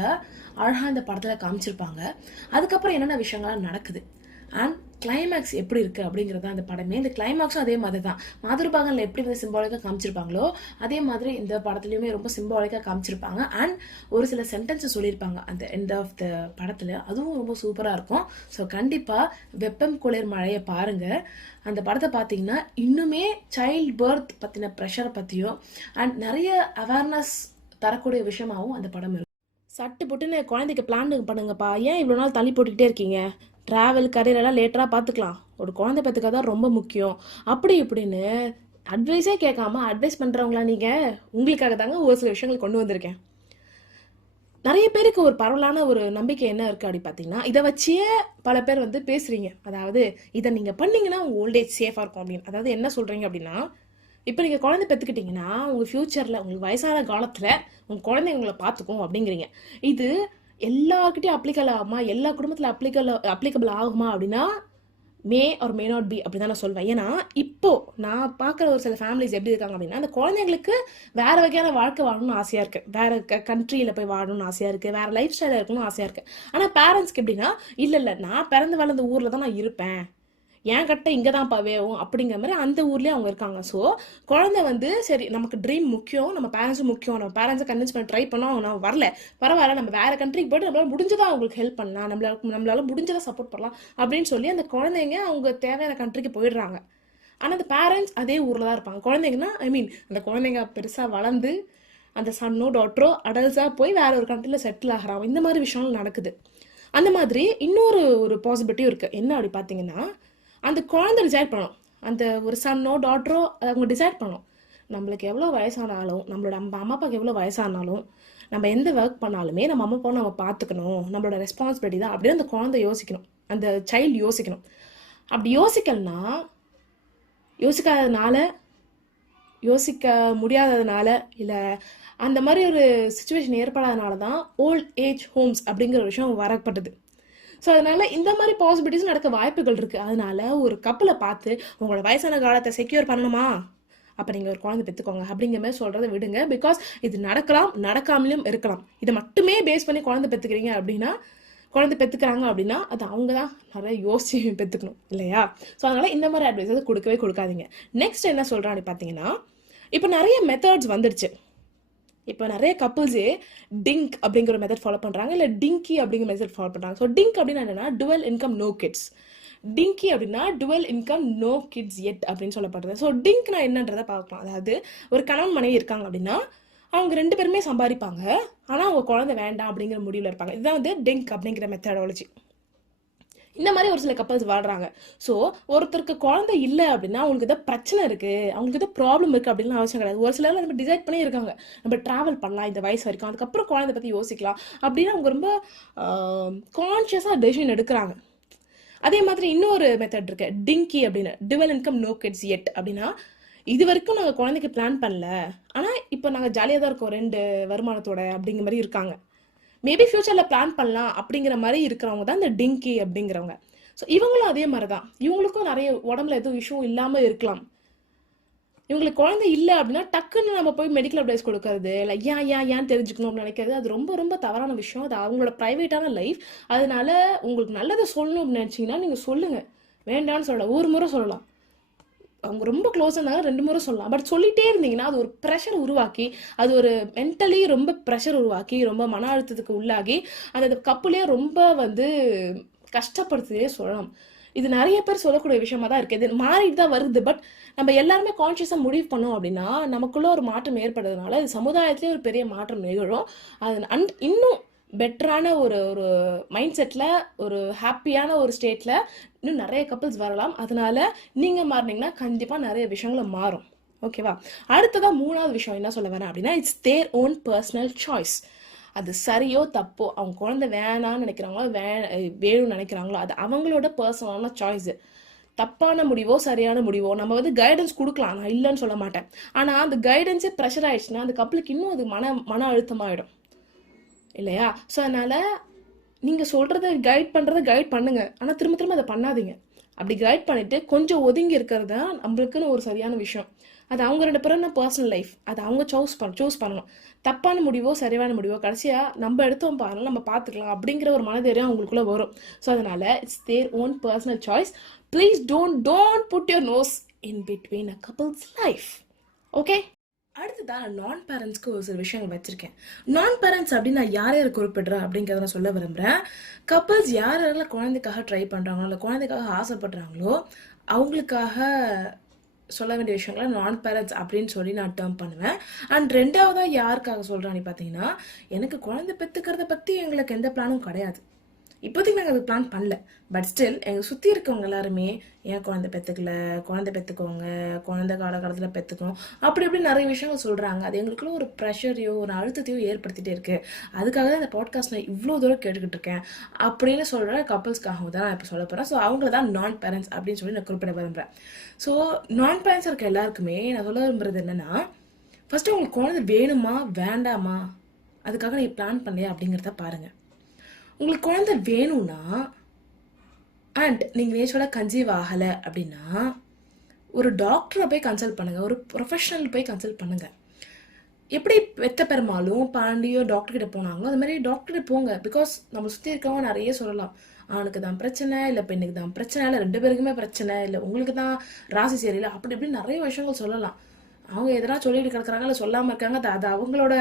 அழகா இந்த படத்துல காமிச்சிருப்பாங்க. அதுக்கப்புறம் என்னென்ன விஷயங்கள்லாம் நடக்குது அண்ட் கிளைமேக்ஸ் எப்படி இருக்கு அப்படிங்கிறது அந்த படமே. இந்த கிளைமேக்ஸும் அதே மாதிரி தான், மாதுருபாகன்ல எப்படி வந்து சிம்பாலிக்கா காமிச்சிருப்பாங்களோ அதே மாதிரி இந்த படத்துலயுமே ரொம்ப சிம்பாலிக்கா காமிச்சிருப்பாங்க. அண்ட் ஒரு சில சென்டென்ஸை சொல்லியிருப்பாங்க அந்த எண்ட் ஆஃப் த படத்துல, அதுவும் ரொம்ப சூப்பரா இருக்கும். ஸோ கண்டிப்பா வெப்பம் குளிர் மழையை பாருங்க. அந்த படத்தை பார்த்தீங்கன்னா இன்னுமே சைல்ட் பர்த் பத்தின ப்ரெஷரை பத்தியும் அண்ட் நிறைய அவேர்னஸ் தரக்கூடிய விஷயமாவும் அந்த படம் இருக்கும். சட்டு புட்டுன்னு குழந்தைக்கு பிளான் பண்ணுங்கப்பா, ஏன் இவ்வளோ நாள் தள்ளி போட்டுக்கிட்டே இருக்கீங்க, ட்ராவல் கரியரெல்லாம் லேட்டராக பார்த்துக்கலாம், ஒரு குழந்தை பத்துக்க தான் ரொம்ப முக்கியம் அப்படி இப்படின்னு அட்வைஸே கேட்காம அட்வைஸ் பண்ணுறவங்களா நீங்கள்? உங்களுக்காக தாங்க ஒரு சில விஷயங்கள் கொண்டு வந்திருக்கேன். நிறைய பேருக்கு ஒரு பரவலான ஒரு நம்பிக்கை என்ன இருக்குது அப்படி பார்த்தீங்கன்னா, இதை வச்சே பல பேர் வந்து பேசுகிறீங்க, அதாவது இதை நீங்கள் பண்ணீங்கன்னா உங்கள் ஓல்டேஜ் சேஃபாக இருக்கும் அப்படின்னு. அதாவது என்ன சொல்கிறீங்க அப்படின்னா, இப்போ நீங்கள் குழந்தை பெற்றுக்கிட்டிங்கன்னா உங்கள் ஃப்யூச்சரில் உங்களுக்கு வயசான காலத்தில் உங்கள் குழந்தைங்க உங்களை பார்த்துக்கும் அப்படிங்கிறீங்க. இது எல்லார்கிட்டையும் அப்ளிகபிள் ஆகுமா, எல்லா குடும்பத்தில் அப்ளிகபிள் ஆகுமா அப்படின்னா மே ஆர் மே நாட் பி அப்படி தான் நான் சொல்வேன். ஏன்னா இப்போ நான் பார்க்குற ஒரு சில ஃபேமிலிஸ் எப்படி இருக்காங்க அப்படின்னா, அந்த குழந்தைங்களுக்கு வேற வகையான வாழ்க்கை வாழணும்னு ஆசையாக இருக்குது, வேற கண்ட்ரியில் போய் வாழணும்னு ஆசையாக இருக்குது, வேற லைஃப் ஸ்டைலாக இருக்கணும்னு ஆசையாக இருக்குது. ஆனால் பேரண்ட்ஸ்க்கு எப்படின்னா, இல்லை நான் பிறந்து வளர்ந்த ஊரில் தான் நான் இருப்பேன், ஏன் கட்ட இங்கே தான் வேவும் அப்படிங்கிற மாதிரி அந்த ஊர்லேயே அவங்க இருக்காங்க. ஸோ குழந்தை வந்து சரி நமக்கு ட்ரீம் முக்கியம், நம்ம பேரண்ட்ஸும் முக்கியம், நம்ம பேரண்ட்ஸை கன்வின்ஸ் பண்ண ட்ரை பண்ணோம், அவங்க நம்ம வரல பரவாயில்ல, நம்ம வேற கண்ட்ரிக்கு போய்ட்டு நம்மளால முடிஞ்சதா அவங்களுக்கு ஹெல்ப் பண்ணலாம், நம்மளால முடிஞ்சதா சப்போர்ட் பண்ணலாம் அப்படின்னு சொல்லி அந்த குழந்தைங்க அவங்க தேவையான கண்ட்ரிக்கு போயிடுறாங்க. ஆனால் அந்த பேரண்ட்ஸ் அதே ஊரில் தான் இருப்பாங்க. குழந்தைங்கன்னா அந்த குழந்தைங்க பெருசாக வளர்ந்து அந்த சன்னோ டாட்டரோ அடல்ட்ஸாக போய் வேற ஒரு கண்ட்ரியில் செட்டில் ஆகிறாங்க. இந்த மாதிரி விஷயங்கள் நடக்குது. அந்த மாதிரி ஒரு பாசிபிலிட்டியும் இருக்குது. என்ன அப்படி பார்த்தீங்கன்னா, அந்த குழந்தை டிசைட் பண்ணணும், அந்த ஒரு சன்னோ டாட்டரோ அவங்க டிசைட் பண்ணணும், நம்மளுக்கு எவ்வளோ வயசானாலும், நம்மளோட அம்மா அப்பாவுக்கு எவ்வளோ வயசானாலும், நம்ம எந்த ஒர்க் பண்ணாலுமே நம்ம அம்மா அப்பாவை நம்ம பார்த்துக்கணும், நம்மளோட ரெஸ்பான்சிபிலிட்டி தான் அப்படின்னு அந்த குழந்தை யோசிக்கணும், அந்த சைல்டு யோசிக்கணும். அப்படி யோசிக்காதனால யோசிக்க முடியாததுனால இல்லை அந்த மாதிரி ஒரு சுச்சுவேஷன் ஏற்படாதனால தான் ஓல்ட் ஏஜ் ஹோம்ஸ் அப்படிங்கிற ஒரு விஷயம் வரப்பட்டது. ஸோ அதனால இந்த மாதிரி பாசிபிலிட்டிஸ் நடக்க வாய்ப்புகள் இருக்குது. அதனால ஒரு கப்பலை பார்த்து உங்களோட வயசான காலத்தை செக்யூர் பண்ணணுமா, அப்போ நீங்கள் ஒரு குழந்தை பெற்றுக்கோங்க அப்படிங்கிற மாதிரி சொல்கிறத விடுங்க. பிகாஸ் இது நடக்கலாம், நடக்காமலும் இருக்கலாம். இதை மட்டுமே பேஸ் பண்ணி குழந்தை பெற்றுக்கிறீங்க அப்படின்னா, குழந்தை பெற்றுக்கிறாங்க அப்படின்னா அது அவங்க தான் நிறைய யோசிச்சு பெற்றுக்கணும் இல்லையா? ஸோ அதனால் இந்த மாதிரி அட்வைஸஸ் கொடுக்கவே கொடுக்காதீங்க. நெக்ஸ்ட் என்ன சொல்கிறான்னு பார்த்தீங்கன்னா, இப்போ நிறைய மெத்தட்ஸ் வந்துடுச்சு. இப்போ நிறைய கப்புள்ஸே டிங்க் அப்படிங்கிற ஒரு மெத்தட் ஃபாலோ பண்ணுறாங்க, இல்லை டிங்கி அப்படிங்கிற மெத்தட் ஃபாலோ பண்ணுறாங்க. ஸோ டிங்க் அப்படின்னா என்னென்னா டுவெல் இன்கம் நோ கிட்ஸ். டிங்கி அப்படின்னா டுவெல் இன்கம் நோ கிட்ஸ் எட் அப்படின்னு சொல்லப்படுறது. ஸோ டிங்க்னா என்னன்றதை பார்க்கலாம். அதாவது ஒரு கணவன் மனைவி இருக்காங்க அப்படின்னா அவங்க 2 பேருமே சம்பாதிப்பாங்க, ஆனால் அவங்க குழந்தை வேண்டாம் அப்படிங்கிற முடிவில் இருப்பாங்க. இதுதான் வந்து டிங்க் அப்படிங்கிற மெத்தடாலஜி. இந்த மாதிரி ஒரு சில கப்பல்ஸ் வாழ்றாங்க. ஸோ ஒருத்தருக்கு குழந்தை இல்லை அப்படின்னா அவங்களுக்கு ஏதாவது பிரச்சனை இருக்குது, அவங்களுக்கு ஏதாவது ப்ராப்ளம் இருக்குது அப்படின்னு அவசியம் கிடையாது. ஒரு சிலர் நம்ம டிசைட் பண்ணி இருக்காங்க, நம்ம ட்ராவல் பண்ணலாம் இந்த வயசு வரைக்கும், அதுக்கப்புறம் குழந்தை பற்றி யோசிக்கலாம் அப்படின்னு அவங்க ரொம்ப கான்ஷியஸாக டெசிஷன் எடுக்கிறாங்க. அதே மாதிரி இன்னொரு மெத்தட் இருக்கு, டிங்கி அப்படின்னு, டுவெல் இன்கம் நோ கிட்ஸ் எட் அப்படின்னா இது வரைக்கும் நாங்கள் குழந்தைக்கு பிளான் பண்ணல, ஆனால் இப்போ நாங்கள் ஜாலியாக தான் இருக்கோம் 2 வருமானத்தோட அப்படிங்கிற மாதிரி இருக்காங்க. மேபி ஃப்யூச்சரில் பிளான் பண்ணலாம் அப்படிங்கிற மாதிரி இருக்கிறவங்க தான் இந்த டிங்கி அப்படிங்கிறவங்க. ஸோ இவங்களும் அதே மாதிரி தான். இவங்களுக்கும் நிறைய உடம்புல எதுவும் இஷ்யூ இல்லாமல் இருக்கலாம். இவங்களுக்கு குழந்தை இல்லை அப்படின்னா டக்குன்னு நம்ம போய் மெடிக்கல் அட்வைஸ் கொடுக்கறது, இல்லை ஏன் தெரிஞ்சுக்கணும் அப்படின்னு நினைக்கிறது, அது ரொம்ப ரொம்ப தவறான விஷயம். அது அவங்களோட ப்ரைவேட்டான லைஃப். அதனால உங்களுக்கு நல்லதை சொல்லணும் அப்படின்னு நினச்சிங்கன்னா நீங்கள் சொல்லுங்கள், வேண்டான்னு சொல்லலாம். ஒரு முறை சொல்லலாம், அவங்க ரொம்ப க்ளோஸாக இருந்தாலும் 2 முறை சொல்லலாம். பட் சொல்லிகிட்டே இருந்தீங்கன்னா அது ஒரு ப்ரெஷர் உருவாக்கி, அது ஒரு மென்டலி ரொம்ப ப்ரெஷர் உருவாக்கி, ரொம்ப மன அழுத்தத்துக்கு உள்ளாகி அந்த கப்புலேயே ரொம்ப வந்து கஷ்டப்படுத்துதே சொல்லலாம். இது நிறைய பேர் சொல்லக்கூடிய விஷயமா தான் இருக்குது. இது மாறிட்டு தான் வருது. பட் நம்ம எல்லாருமே கான்ஷியஸாக முடிவு பண்ணோம் அப்படின்னா நமக்குள்ள ஒரு மாற்றம் ஏற்படுறதுனால இது சமுதாயத்திலே ஒரு பெரிய மாற்றம் நிகழும். அது இன்னும் பெட்டரான ஒரு ஒரு மைண்ட் செட்டில், ஒரு ஹாப்பியான ஒரு ஸ்டேட்டில் இன்னும் நிறைய கப்பிள்ஸ் வரலாம். அதனால நீங்கள் மாறினீங்கன்னா கண்டிப்பாக நிறைய விஷயங்களும் மாறும். ஓகேவா? அடுத்ததான் 3வது விஷயம் என்ன சொல்ல வரேன் அப்படின்னா, it's their own personal choice. அது சரியோ தப்போ, அவங்க குழந்தை வேணான்னு நினைக்கிறாங்களோ வேணும்னு நினைக்கிறாங்களோ அது அவங்களோட பர்சனலான சாய்ஸு. தப்பான முடிவோ சரியான முடிவோ நம்ம வந்து கைடன்ஸ் கொடுக்கலாம், நான் இல்லைன்னு சொல்ல மாட்டேன். ஆனால் அந்த கைடன்ஸே ப்ரெஷர் ஆயிடுச்சுன்னா அந்த கப்பலுக்கு இன்னும் அது மன அழுத்தமாகிடும் இல்லையா? ஸோ அதனால் நீங்கள் சொல்கிறத கைட் பண்ணுங்க, ஆனால் திரும்ப திரும்ப அதை பண்ணாதீங்க. அப்படி கைட் பண்ணிவிட்டு கொஞ்சம் ஒதுங்கி இருக்கிறது தான் நம்மளுக்குன்னு ஒரு சரியான விஷயம். அது அவங்க 2 பேரும் பர்சனல் லைஃப், அது அவங்க சூஸ் பண்ணணும். தப்பான முடிவோ சரியான முடிவோ கடைசியாக நம்ம எடுத்தோம் பாருங்க, நம்ம பார்த்துக்கலாம் அப்படிங்கிற ஒரு மனதைரியம் அவங்களுக்குள்ளே வரும். ஸோ அதனால் it's their own personal choice. Please don't put your nose in between a couple's life. Okay? அடுத்ததான் நான் பேரண்ட்ஸ்க்கு ஒரு சில விஷயங்கள் வச்சுருக்கேன். நான் பேரண்ட்ஸ் அப்படின்னு நான் யார் குறிப்பிடுறேன் அப்படிங்கிறத நான் சொல்ல விரும்புகிறேன். கப்பிள்ஸ் யாரெல்லாம் குழந்தைக்காக ட்ரை பண்ணுறாங்களோ, இல்லை குழந்தைக்காக ஆசைப்படுறாங்களோ அவங்களுக்காக சொல்ல வேண்டிய விஷயங்களை நான் பேரண்ட்ஸ் அப்படின்னு சொல்லி நான் டேர்ம் பண்ணுவேன். அண்ட் 2வதாக யாருக்காக சொல்கிறான்னு பார்த்தீங்கன்னா, எனக்கு குழந்தை பெற்றுக்கிறத பற்றி எங்களுக்கு எந்த பிளானும் கிடையாது. இப்போதைக்கு நாங்கள் அது பிளான் பண்ணல. பட் ஸ்டில் எங்கள் சுற்றி இருக்கவங்க எல்லாருமே ஏன் குழந்தை பெற்றுக்கோங்க, குழந்தை காலத்தில் பெற்றுக்கணும் அப்படி இப்படி நிறைய விஷயங்கள் சொல்கிறாங்க. அது எங்களுக்குள்ள ஒரு ப்ரெஷரையோ ஒரு அழுத்தத்தையோ ஏற்படுத்திகிட்டே இருக்குது. அதுக்காக தான் இந்த பாட்காஸ்ட் நான் இவ்வளோ தூரம் கேட்டுக்கிட்டு இருக்கேன் அப்படின்னு சொல்கிற கப்பல்ஸ்க்காக தான் நான் இப்போ சொல்ல போகிறேன். ஸோ அவங்கள தான் நான் பேரண்ட்ஸ் அப்படின்னு சொல்லி நான் குறிப்பிட விரும்புகிறேன். ஸோ நான் பேரண்ட்ஸ் இருக்க எல்லாருக்குமே நான் சொல்ல விரும்புகிறது என்னென்னா, ஃபஸ்ட்டு உங்களுக்கு குழந்தை வேணுமா வேண்டாமா, அதுக்காக நீ பிளான் பண்ணலையா அப்படிங்கிறத பாருங்கள். உங்களுக்கு குழந்தை வேணும்னா அண்ட் நீங்கள் நேச்சுரலாக கன்சீவ் ஆகலை அப்படின்னா ஒரு டாக்டரை போய் கன்சல்ட் பண்ணுங்கள், ஒரு ப்ரொஃபஷனல் போய் கன்சல்ட் பண்ணுங்கள். எப்படி வெத்த பெருமாளும் பாண்டியோ டாக்டர்கிட்ட போனாங்களோ அது மாதிரி டாக்டர்கிட்ட போங்க. பிகாஸ் நம்ம சுற்றி இருக்கவங்க நிறைய சொல்லலாம், ஆணுக்கு தான் பிரச்சனை, இல்லை பெண்ணுக்கு தான் பிரச்சனை, இல்லை 2 பேருக்குமே பிரச்சனை, இல்லை உங்களுக்கு தான் ராசி சரியில்லை, அப்படி இப்படி நிறைய விஷயங்கள் சொல்லலாம். அவங்க எதனா சொல்லிட்டு கிடக்குறாங்க, இல்லை சொல்லாமல் இருக்காங்க, அது அவங்களோட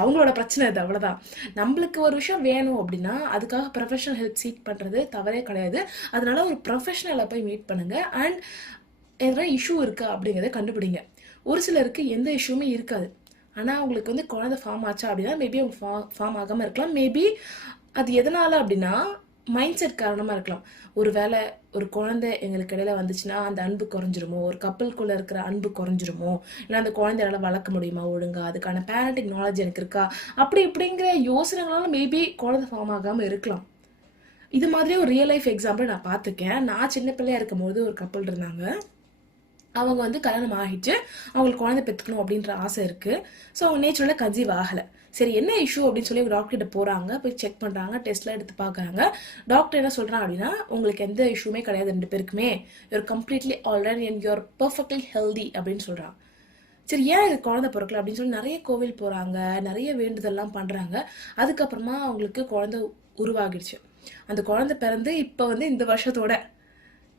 அவங்களோட பிரச்சனை. அது அவ்வளோதான். நம்மளுக்கு ஒரு விஷயம் வேணும் அப்படின்னா அதுக்காக ப்ரொஃபஷனல் ஹெல்ப் சீக் பண்ணுறது தவறே கிடையாது. அதனால ஒரு ப்ரொஃபஷனலை போய் மீட் பண்ணுங்கள். அண்ட் எதனா இஷ்யூ இருக்கா அப்படிங்கிறத கண்டுபிடிங்க. ஒரு சிலருக்கு எந்த இஷ்யூமே இருக்காது, ஆனால் அவங்களுக்கு வந்து குழந்தை ஃபார்ம் ஆச்சா அப்படின்னா மேபி அவங்க ஃபார்ம் ஆகாமல் இருக்கலாம். மேபி அது எதனால் அப்படின்னா மைண்ட் செட் காரணமாக இருக்கலாம். ஒரு வேளை ஒரு குழந்தை எங்களுக்கு இடையில வந்துச்சுன்னா அந்த அன்பு குறைஞ்சிருமோ, ஒரு கப்பலுக்குள்ளே இருக்கிற அன்பு குறைஞ்சிருமோ, இல்லை அந்த குழந்தையால வளர்க்க முடியுமா ஒழுங்கா, அதுக்கான பேரண்டிங் நாலேஜ் எனக்கு இருக்கா, அப்படி இப்படிங்கிற யோசனைகளால மேபி குழந்தை ஃபார்ம் ஆகாமல் இருக்கலாம். இது மாதிரி ஒரு ரியல் லைஃப் எக்ஸாம்பிள் நான் பார்த்துருக்கேன். நான் சின்ன பிள்ளையா இருக்கும்போது ஒரு கப்பல் இருந்தாங்க. அவங்க வந்து கல்யாணம் ஆகிட்டு அவங்களுக்கு குழந்தை பெற்றுக்கணும் அப்படின்ற ஆசை இருக்குது. ஸோ அவங்க நேச்சுரலாக கன்சீவ் ஆகலை. சரி என்ன இஷ்யூ அப்படின்னு சொல்லி டாக்டர் கிட்ட போகிறாங்க, போய் செக் பண்ணுறாங்க, டெஸ்ட்லாம் எடுத்து பார்க்குறாங்க. டாக்டர் என்ன சொல்கிறாங்க அப்படின்னா, உங்களுக்கு எந்த இஷ்யூமே கிடையாது, 2 பேருக்குமே you are completely already and you are perfectly healthy அப்படின்னு சொல்கிறாங்க. சரி ஏன் இது குழந்தை பிறக்கல அப்படின்னு சொல்லி நிறைய கோவில் போகிறாங்க, நிறைய வேண்டுதல்லாம் பண்ணுறாங்க. அதுக்கப்புறமா அவங்களுக்கு குழந்தை உருவாகிடுச்சு. அந்த குழந்தை பிறந்து இப்போ வந்து இந்த வருஷத்தோட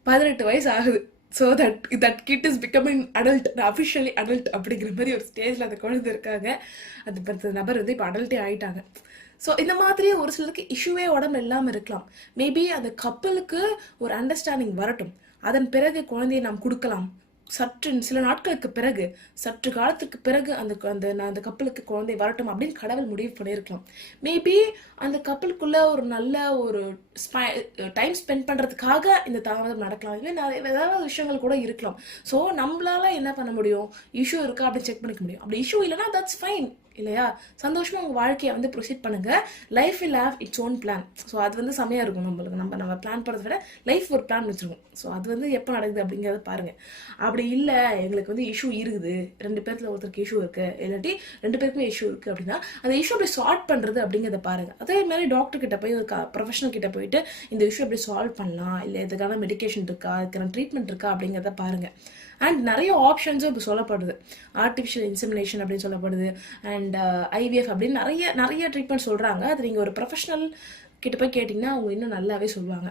18 வயசு ஆகுது. So that kid is becoming adult, officially adult அப்படிங்கிற மாதிரி ஒரு ஸ்டேஜில் அந்த குழந்தை இருக்காங்க. அந்த நபர் வந்து இப்போ அடல்ட்டே ஆகிட்டாங்க. ஸோ இந்த மாதிரி ஒரு சிலருக்கு இஷ்யூவே உடம்பு இல்லாமல் இருக்கலாம். மேபி அந்த கப்பலுக்கு ஒரு அண்டர்ஸ்டாண்டிங் வரட்டும், அதன் பிறகு குழந்தையை நாம் கொடுக்கலாம். சில நாட்களுக்கு பிறகு, சற்று காலத்துக்கு பிறகு அந்த கப்பலுக்கு குழந்தை வரட்டும் அப்படின்னு கடவுள் முடிவு பண்ணியிருக்கலாம். மேபி அந்த கப்பலுக்குள்ள ஒரு நல்ல ஒரு டைம் ஸ்பெண்ட் பண்றதுக்காக இந்த தாமதம் நடக்கலாம். இல்லை நிறைய ஏதாவது விஷயங்கள் கூட இருக்கலாம். ஸோ நம்மளால என்ன பண்ண முடியும், இஷ்யூ இருக்கா அப்படின்னு செக் பண்ணிக்க முடியும். அப்படி இஷ்யூ இல்லைன்னா தட்ஸ் ஃபைன் இல்லையா, சந்தோஷமா உங்க வாழ்க்கையை வந்து ப்ரொசீட் பண்ணுங்க. Life will have its own plan. So அது வந்து செமையா இருக்கும். நம்ம பிளான் பண்ணுறதை விட லைஃப் ஒரு பிளான் வச்சிருக்கோம். ஸோ அது வந்து எப்போ நடக்குது அப்படிங்கிறத பாருங்க. அப்படி இல்லை எங்களுக்கு வந்து இஷ்யூ இருக்குது, 2 பேர்த்துல ஒருத்தருக்கு இஷ்யூ இருக்கு, இல்லாட்டி 2 பேருக்குமே இஷ்யூ இருக்கு அப்படின்னா அந்த இஷ்யூ அப்படி சால்வ் பண்றது அப்படிங்கிறத பாருங்க. அதே மாதிரி டாக்டர் கிட்ட போய் ஒரு ப்ரொஃபஷனல் கிட்ட போயிட்டு இந்த இஷ்யூ எப்படி சால்வ் பண்ணலாம், இல்லை இதுக்கான மெடிக்கேஷன் இருக்கா, இதுக்கான ட்ரீட்மெண்ட் இருக்கா அப்படிங்கிறத பாருங்க. அண்ட் நிறைய ஆப்ஷன்ஸும் இப்போ சொல்லப்படுது. ஆர்டிஃபிஷியல் இன்செமினேஷன் அப்படின்னு சொல்லப்படுது, அண்ட் ஐவிஎஃப் அப்படின்னு நிறைய நிறைய ட்ரீட்மெண்ட் சொல்கிறாங்க. அது நீங்கள் ஒரு ப்ரொஃபஷனல் கிட்ட போய் கேட்டிங்கன்னா அவங்க இன்னும் நல்லாவே சொல்லுவாங்க.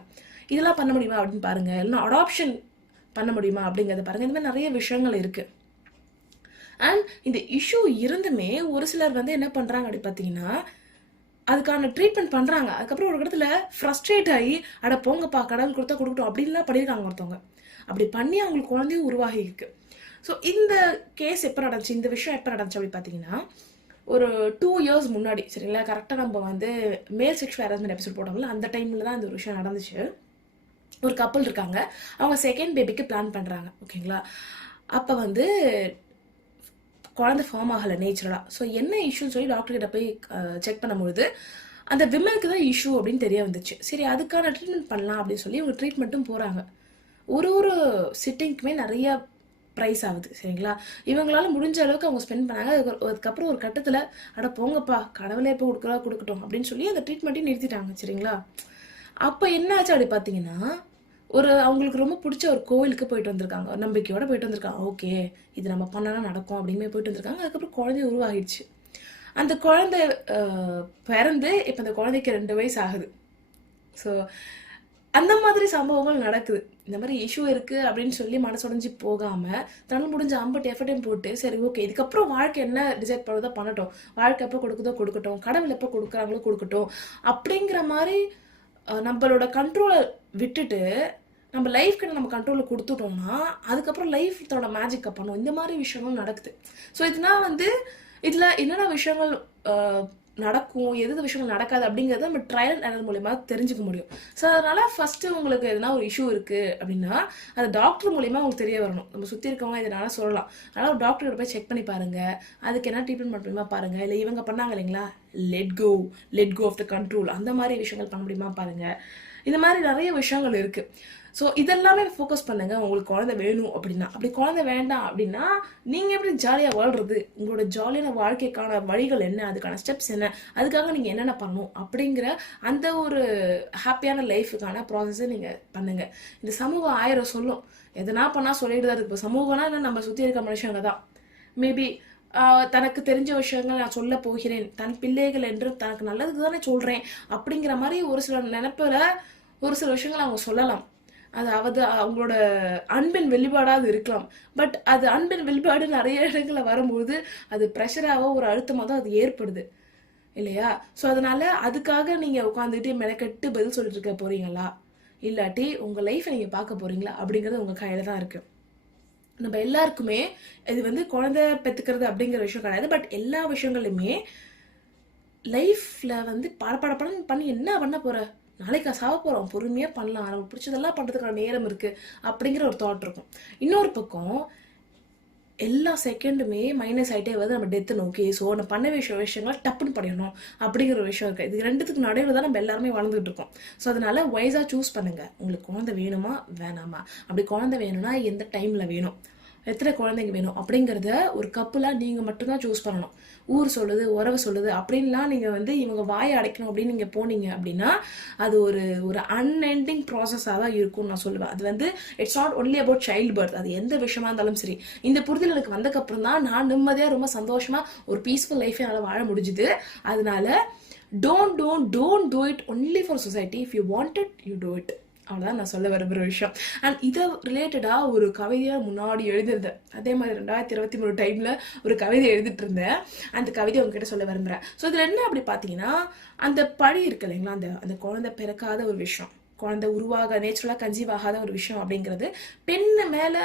இதெல்லாம் பண்ண முடியுமா அப்படின்னு பாருங்கள், இல்லைன்னா அடாப்ஷன் பண்ண முடியுமா அப்படிங்கிறத பாருங்கள். இந்த மாதிரி நிறைய விஷயங்கள் இருக்குது. அண்ட் இந்த இஷ்யூ இருந்துமே ஒரு சிலர் வந்து என்ன பண்ணுறாங்க அப்படி பார்த்தீங்கன்னா, அதுக்கான ட்ரீட்மெண்ட் பண்ணுறாங்க. அதுக்கப்புறம் ஒரு இடத்துல ஃப்ரஸ்ட்ரேட் ஆகி அட போங்கப்பா கடவுள் கொடுத்தா கொடுக்கட்டும் அப்படின்லாம் பண்ணியிருக்காங்க ஒருத்தவங்க. அப்படி பண்ணி அவங்களுக்கு குழந்தையும் உருவாகி இருக்கு. ஸோ இந்த கேஸ் எப்போ நடந்துச்சு, இந்த விஷயம் எப்போ நடந்துச்சு அப்படி பார்த்தீங்கன்னா, ஒரு 2 years முன்னாடி சரிங்களா. கரெக்டாக நம்ம வந்து மேல் செக்ஷுவல் ஹராஸ்மெண்ட் எபிசோட் போட்டோம்ல, அந்த டைமில் தான் இந்த ஒரு விஷயம் நடந்துச்சு. ஒரு கப்பல் இருக்காங்க, அவங்க செகண்ட் பேபிக்கு பிளான் பண்ணுறாங்க ஓகேங்களா. அப்போ வந்து குழந்தை ஃபார்ம் ஆகலை நேச்சுரலாக. ஸோ என்ன இஷ்யூன்னு சொல்லி டாக்டர் கிட்ட போய் செக் பண்ணும்பொழுது அந்த விமனுக்கு தான் இஷ்யூ அப்படின்னு தெரிய வந்துச்சு. சரி அதுக்கான ட்ரீட்மெண்ட் பண்ணலாம் அப்படின்னு சொல்லி இவங்க ட்ரீட்மெண்ட்டும் போகிறாங்க. ஒரு சிட்டிங்க்குமே நிறைய ப்ரைஸ் ஆகுது சரிங்களா. இவங்களால முடிஞ்ச அளவுக்கு அவங்க ஸ்பெண்ட் பண்ணாங்க. அதுக்கப்புறம் ஒரு கட்டத்தில் அட போங்கப்பா கடவுளே எப்போ கொடுக்கட்டும் அப்படின்னு சொல்லி அந்த ட்ரீட்மெண்ட்டையும் நிறுத்திட்டாங்க சரிங்களா. அப்போ என்ன ஆச்சு அப்படி பார்த்தீங்கன்னா, அவங்களுக்கு ரொம்ப பிடிச்ச ஒரு கோவிலுக்கு போயிட்டு வந்திருக்காங்க, ஒரு நம்பிக்கையோட போயிட்டு வந்திருக்காங்க. ஓகே இது நம்ம பண்ணனா நடக்கும் அப்படின்னு போயிட்டு வந்திருக்காங்க. அதுக்கப்புறம் குழந்தை உருவாகிடுச்சு. அந்த குழந்தை பிறந்து இப்போ அந்த குழந்தைக்கு 2 வயசு ஆகுது. ஸோ அந்த மாதிரி சம்பவங்கள் நடக்குது. இந்த மாதிரி இஷ்யூ இருக்கு அப்படின்னு சொல்லி மனசுடைஞ்சு போகாம தன்னால் முடிஞ்ச 50 எஃபர்ட்டையும் போட்டு சரி ஓகே இதுக்கப்புறம் வாழ்க்கை என்ன டிசைட் பண்ணுறதோ பண்ணட்டும், வாழ்க்கை எப்போ கொடுக்குதோ கொடுக்கட்டும், கடவுள் எப்போ கொடுக்குறாங்களோ கொடுக்கட்டும் அப்படிங்கிற மாதிரி நம்மளோட கண்ட்ரோலை விட்டுட்டு நம்ம லைஃப்க்கு நம்ம கண்ட்ரோலில் கொடுத்துட்டோம்னா அதுக்கப்புறம் லைஃபோட மேஜிக்கை பண்ணும். இந்த மாதிரி விஷயங்கள் நடக்குது. ஸோ இதனால் வந்து இதில் என்னென்ன விஷயங்கள் நடக்கும், எது விஷயங்கள் நடக்காது அப்படிங்கிறத நம்ம ட்ரையல் அண்ட் எரர் மூலியமா தெரிஞ்சுக்க முடியும். ஸோ அதனால ஃபர்ஸ்ட் உங்களுக்கு எதுனா ஒரு இஷ்யூ இருக்கு அப்படின்னா அது டாக்டர் மூலியமா உங்களுக்கு தெரிய வரணும். நம்ம சுற்றி இருக்கவங்க இதனால சொல்லலாம். அதனால ஒரு டாக்டர் போய் செக் பண்ணி பாருங்க, அதுக்கு என்ன ட்ரீட்மெண்ட் பண்ண முடியுமா பாருங்க. இல்லை இவங்க பண்ணாங்க இல்லைங்களா let go of the control, அந்த மாதிரி விஷயங்கள் பண்ண முடியுமா பாருங்க. இந்த மாதிரி நிறைய விஷயங்கள் இருக்கு. ஸோ இதெல்லாமே ஃபோக்கஸ் பண்ணுங்க. உங்களுக்கு குழந்தை வேணும் அப்படின்னா, அப்படி குழந்தை வேண்டாம் அப்படின்னா நீங்கள் எப்படி ஜாலியாக வாழ்றது, உங்களோட ஜாலியான வாழ்க்கைக்கான வழிகள் என்ன, அதுக்கான ஸ்டெப்ஸ் என்ன, அதுக்காக நீங்கள் என்னென்ன பண்ணணும் அப்படிங்கிற அந்த ஒரு ஹாப்பியான லைஃபுக்கான ப்ராசஸை நீங்கள் பண்ணுங்க. இந்த சமூகம் 1000 சொல்லும், எதனா பண்ணால் சொல்லிட்டு தான் இருக்கு. இப்போ சமூகம்னா என்ன, நம்ம சுற்றி இருக்க மனுஷங்க தான். மேபி தனக்கு தெரிஞ்ச விஷயங்கள் நான் சொல்ல போகிறேன், தன் பிள்ளைகள் என்று தனக்கு நல்லதுக்கு தானே சொல்கிறேன் அப்படிங்கிற மாதிரி ஒரு சில நினைப்பில் ஒரு சில விஷயங்கள் அவங்க சொல்லலாம். அதாவது அவங்களோட அன்பின் வெளிப்பாடாக இருக்கலாம். பட் அது அன்பின் வெளிப்பாடு நிறைய இடங்களில் வரும்போது அது ப்ரெஷராகவோ ஒரு அழுத்தமாக தான் அது ஏற்படுது இல்லையா. ஸோ அதனால அதுக்காக நீங்கள் உட்காந்துட்டு மெனக்கெட்டு பதில் சொல்லிட்டு இருக்க போறீங்களா, இல்லாட்டி உங்கள் லைஃப்பை நீங்கள் பார்க்க போறீங்களா அப்படிங்கிறது உங்கள் கையில் தான் இருக்குது. நம்ம எல்லாருக்குமே இது வந்து குழந்தை பெற்றுக்கிறது அப்படிங்கிற விஷயம் கிடையாது. பட் எல்லா விஷயங்களுமே லைஃப்பில் வந்து படப்படப்படம் பண்ணி என்ன பண்ண போகிற, நாளைக்கு சாவ போகிறோம், பொறுமையாக பண்ணலாம், நமக்கு பிடிச்சதெல்லாம் பண்ணுறதுக்கான நேரம் இருக்குது அப்படிங்கிற ஒரு தாட் இருக்கும். இன்னொரு பக்கம் எல்லா செகண்டுமே மைனஸ் ஆகிட்டே வருது நம்ம டெத்து நோக்கி. ஸோ நம்ம பண்ண விஷயங்கள் டப்புன்னு பண்ணிடணும் அப்படிங்கிற ஒரு விஷயம் இருக்குது. இது ரெண்டுத்துக்கு நடுவில் தான் நம்ம எல்லாருமே வளர்ந்துட்டு இருக்கோம். ஸோ அதனால வைஸாக சூஸ் பண்ணுங்கள். உங்களுக்கு குழந்தை வேணுமா வேணாமா, அப்படி குழந்தை வேணும்னா எந்த டைமில் வேணும், எத்தனை குழந்தைங்க வேணும் அப்படிங்கிறத ஒரு கப்புலாக நீங்கள் மட்டும்தான் சூஸ் பண்ணணும். ஊர் சொல்லுது, உறவு சொல்லுது அப்படின்லாம் நீங்கள் வந்து இவங்க வாயை அடைக்கணும் அப்படின்னு நீங்கள் போனீங்க அப்படின்னா அது ஒரு ஒரு அன்எண்டிங் ப்ராசஸாக தான் இருக்கும்னு நான் சொல்லுவேன். அது வந்து it's not only about child birth. அது எந்த விஷயமா இருந்தாலும் சரி, இந்த புரிதல் எனக்கு வந்தக்கப்புறம் தான் நான் நிம்மதியாக ரொம்ப சந்தோஷமாக ஒரு பீஸ்ஃபுல் லைஃபை என்னால் வாழ முடிஞ்சுது. அதனால don't do it only for society. If you want it, you do it. அவ்வளோதான் நான் சொல்ல விரும்புகிற விஷயம். அண்ட் இதை ரிலேட்டடாக ஒரு கவிதையாக முன்னாடி எழுதிருந்தேன். அதே மாதிரி 2023 டைமில் ஒரு கவிதை எழுதிட்டு இருந்தேன். அந்த கவிதை உங்ககிட்ட சொல்ல விரும்புகிறேன். ஸோ இதில் என்ன அப்படி பார்த்தீங்கன்னா, அந்த பழி இருக்கு இல்லைங்களா, அந்த குழந்தை பிறக்காத ஒரு விஷயம், குழந்தை உருவாக நேச்சுரலாக கன்சீவ் ஆகாத ஒரு விஷயம் அப்படிங்கிறது பெண்ணு மேலே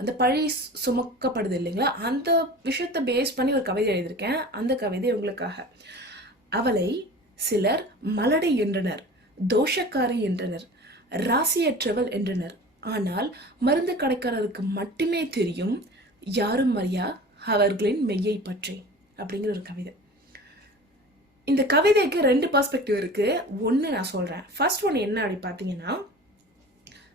அந்த பழி சுமக்கப்படுது இல்லைங்களா. அந்த விஷயத்தை பேஸ் பண்ணி ஒரு கவிதை எழுதியிருக்கேன். அந்த கவிதை உங்களுக்காக. அவளை சிலர் மலடை என்றனர், தோஷக்காரி என்றனர், ராசியற்றவள் என்றனர். ஆனால் மருந்து கடைக்காரருக்கு மட்டுமே தெரியும் யாரும் அறியா அவர்களின் மெய்யை பற்றி அப்படிங்கிற ஒரு கவிதை. இந்த கவிதைக்கு 2 பெர்ஸ்பெக்டிவ் இருக்கு. ஒன்று நான் சொல்றேன். ஃபர்ஸ்ட் ஒன் என்ன அப்படி பார்த்தீங்கன்னா,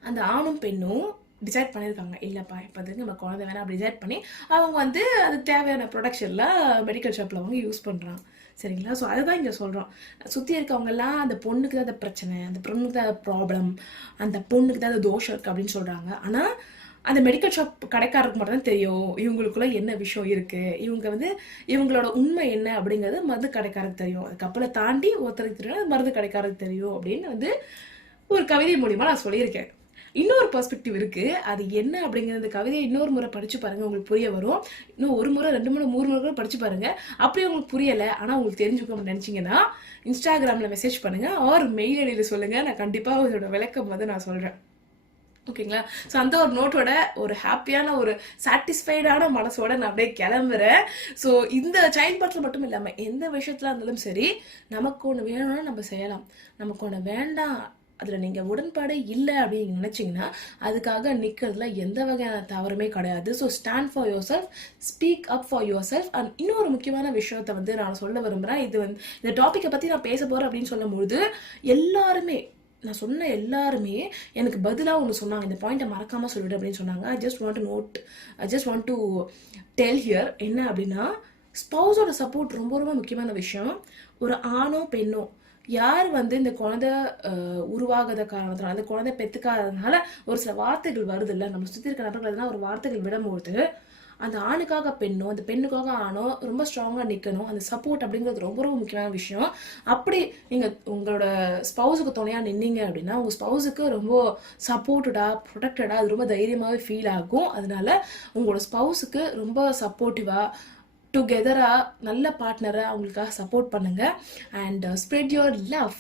அந்த ஆணும் பெண்ணும் டிசைட் பண்ணியிருக்காங்க, இல்லைப்பா இப்போதைக்கு நம்ம குழந்தை வேணாம் அப்படி டிசைட் பண்ணி அவங்க வந்து அது தேவையான ப்ரொடக்ஷன்லாம் மெடிக்கல் ஷாப்பில் அவங்க யூஸ் பண்ணுறாங்க. சரிங்களா. ஸோ அதுதான் இங்கே சொல்கிறோம். சுற்றி இருக்கவங்கெல்லாம் அந்த பொண்ணுக்கு தான் அந்த பிரச்சனை, அந்த பொண்ணுக்கு தான் ப்ராப்ளம், அந்த பொண்ணுக்கு தான் அந்த தோஷம் இருக்குது அப்படின்னு சொல்கிறாங்க. ஆனால் அந்த மெடிக்கல் ஷாப் கடைக்காரருக்கு மட்டும் தான் தெரியும் இவங்களுக்குள்ள என்ன விஷயம் இருக்குது, இவங்க வந்து இவங்களோட உண்மை என்ன அப்படிங்கிறது மருந்து கடைக்காரருக்கு தெரியும். அதுக்கப்புறம் தாண்டி ஒருத்தருக்கு தெரியும், மருந்து கடைக்காரருக்கு தெரியும் அப்படின்னு வந்து ஒரு கவிதை மூலிமா நான் சொல்லியிருக்கேன். இன்னொரு பெர்ஸ்பெக்டிவ் இருக்கு. அது என்ன அப்படிங்கிற கவிதையை இன்னொரு முறை படிச்சு பாருங்க, உங்களுக்கு புரிய வரும். இன்னும் 1 முறை 2 முறை 3 முறை கூட படிச்சு பாருங்க. அப்படி உங்களுக்கு புரியல ஆனா உங்களுக்கு தெரிஞ்சுக்கணும்னு நினைச்சீங்கன்னா இன்ஸ்டாகிராம்ல மெசேஜ் பண்ணுங்க, ஆர் மெயில் ஐடியில சொல்லுங்க. நான் கண்டிப்பா இதோட விளக்கம் வந்து நான் சொல்றேன். ஓகேங்களா. ஸோ அந்த ஒரு நோட்டோட ஒரு ஹாப்பியான ஒரு சாட்டிஸ்ஃபைடான மனசோட நான் அப்படியே கிளம்புறேன். ஸோ இந்த சைல்ட் பர்த்ல மட்டும் இல்லாமல் எந்த விஷயத்துல இருந்தாலும் சரி, நமக்கு ஒன்று வேணும்னா நம்ம செய்யலாம், நமக்கு ஒன்று வேண்டாம் அதில் நீங்கள் உடன்பாடே இல்லை அப்படின்னு நினச்சிங்கன்னா அதுக்காக நிற்கிறதுல எந்த வகையான தவறுமே கிடையாது. So stand for your self, speak up for your self. And இன்னொரு முக்கியமான விஷயத்தை வந்து நான் சொல்ல விரும்புகிறேன். இது வந்து இந்த டாப்பிக்கை பற்றி நான் பேச போகிறேன் அப்படின்னு சொல்லும்பொழுது எல்லாருமே, நான் சொன்ன எல்லாருமே எனக்கு பதிலாக ஒன்று சொன்னாங்க, இந்த பாயிண்ட்டை மறக்காமல் சொல்லிவிடு அப்படின்னு சொன்னாங்க. I just want to tell here என்ன அப்படின்னா, ஸ்பௌஸோட சப்போர்ட் ரொம்ப ரொம்ப முக்கியமான விஷயம். ஒரு ஆணோ பெண்ணோ யார் வந்து இந்த குழந்தை உருவாகாத காரணத்தினால, அந்த குழந்தை பெற்றுக்காததுனால ஒரு சில வார்த்தைகள் வருது இல்லை, நம்ம சுற்றி இருக்க நபர்கள் ஒரு வார்த்தைகள் விடும்போது அந்த ஆணுக்காக பெண்ணோ அந்த பெண்ணுக்காக ஆணோ ரொம்ப ஸ்ட்ராங்காக நிற்கணும். அந்த சப்போர்ட் அப்படிங்கிறது ரொம்ப ரொம்ப முக்கியமான விஷயம். அப்படி நீங்கள் உங்களோட ஸ்பௌஸுக்கு துணையாக நின்னீங்க அப்படின்னா உங்கள் ஸ்பௌஸுக்கு ரொம்ப சப்போர்ட்டடாக ப்ரொடெக்டடாக அது ரொம்ப தைரியமாகவே ஃபீல் ஆகும். அதனால உங்களோட ஸ்பௌஸுக்கு ரொம்ப சப்போர்ட்டிவாக டுகெதராக நல்ல பார்ட்னரை அவங்களுக்காக சப்போர்ட் பண்ணுங்கள். And spread your love.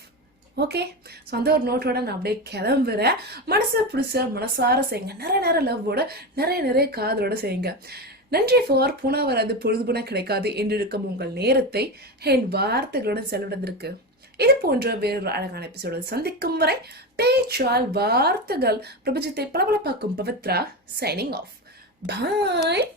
Okay. So அந்த ஒரு நோட்டோட நான் அப்படியே கிளம்புறேன். மனசை பிடிச்ச மனசார செய்யுங்க, நிறைய லவ்வோட நிறைய காதலோட செய்யுங்க. நன்றி ஃபார் புனா வராது பொழுதுபுனா கிடைக்காது என்றிருக்கும் உங்கள் நேரத்தை என் வார்த்தைகளுடன் செலவிடுவதற்கு. இது போன்ற வேறொரு அழகான எபிசோடு சந்திக்கும் வரை பேச்சால் வார்த்தைகள் பிரபஞ்சத்தை பளபளப்பாக்கும் பவித்ரா சைனிங் ஆஃப். பாய்.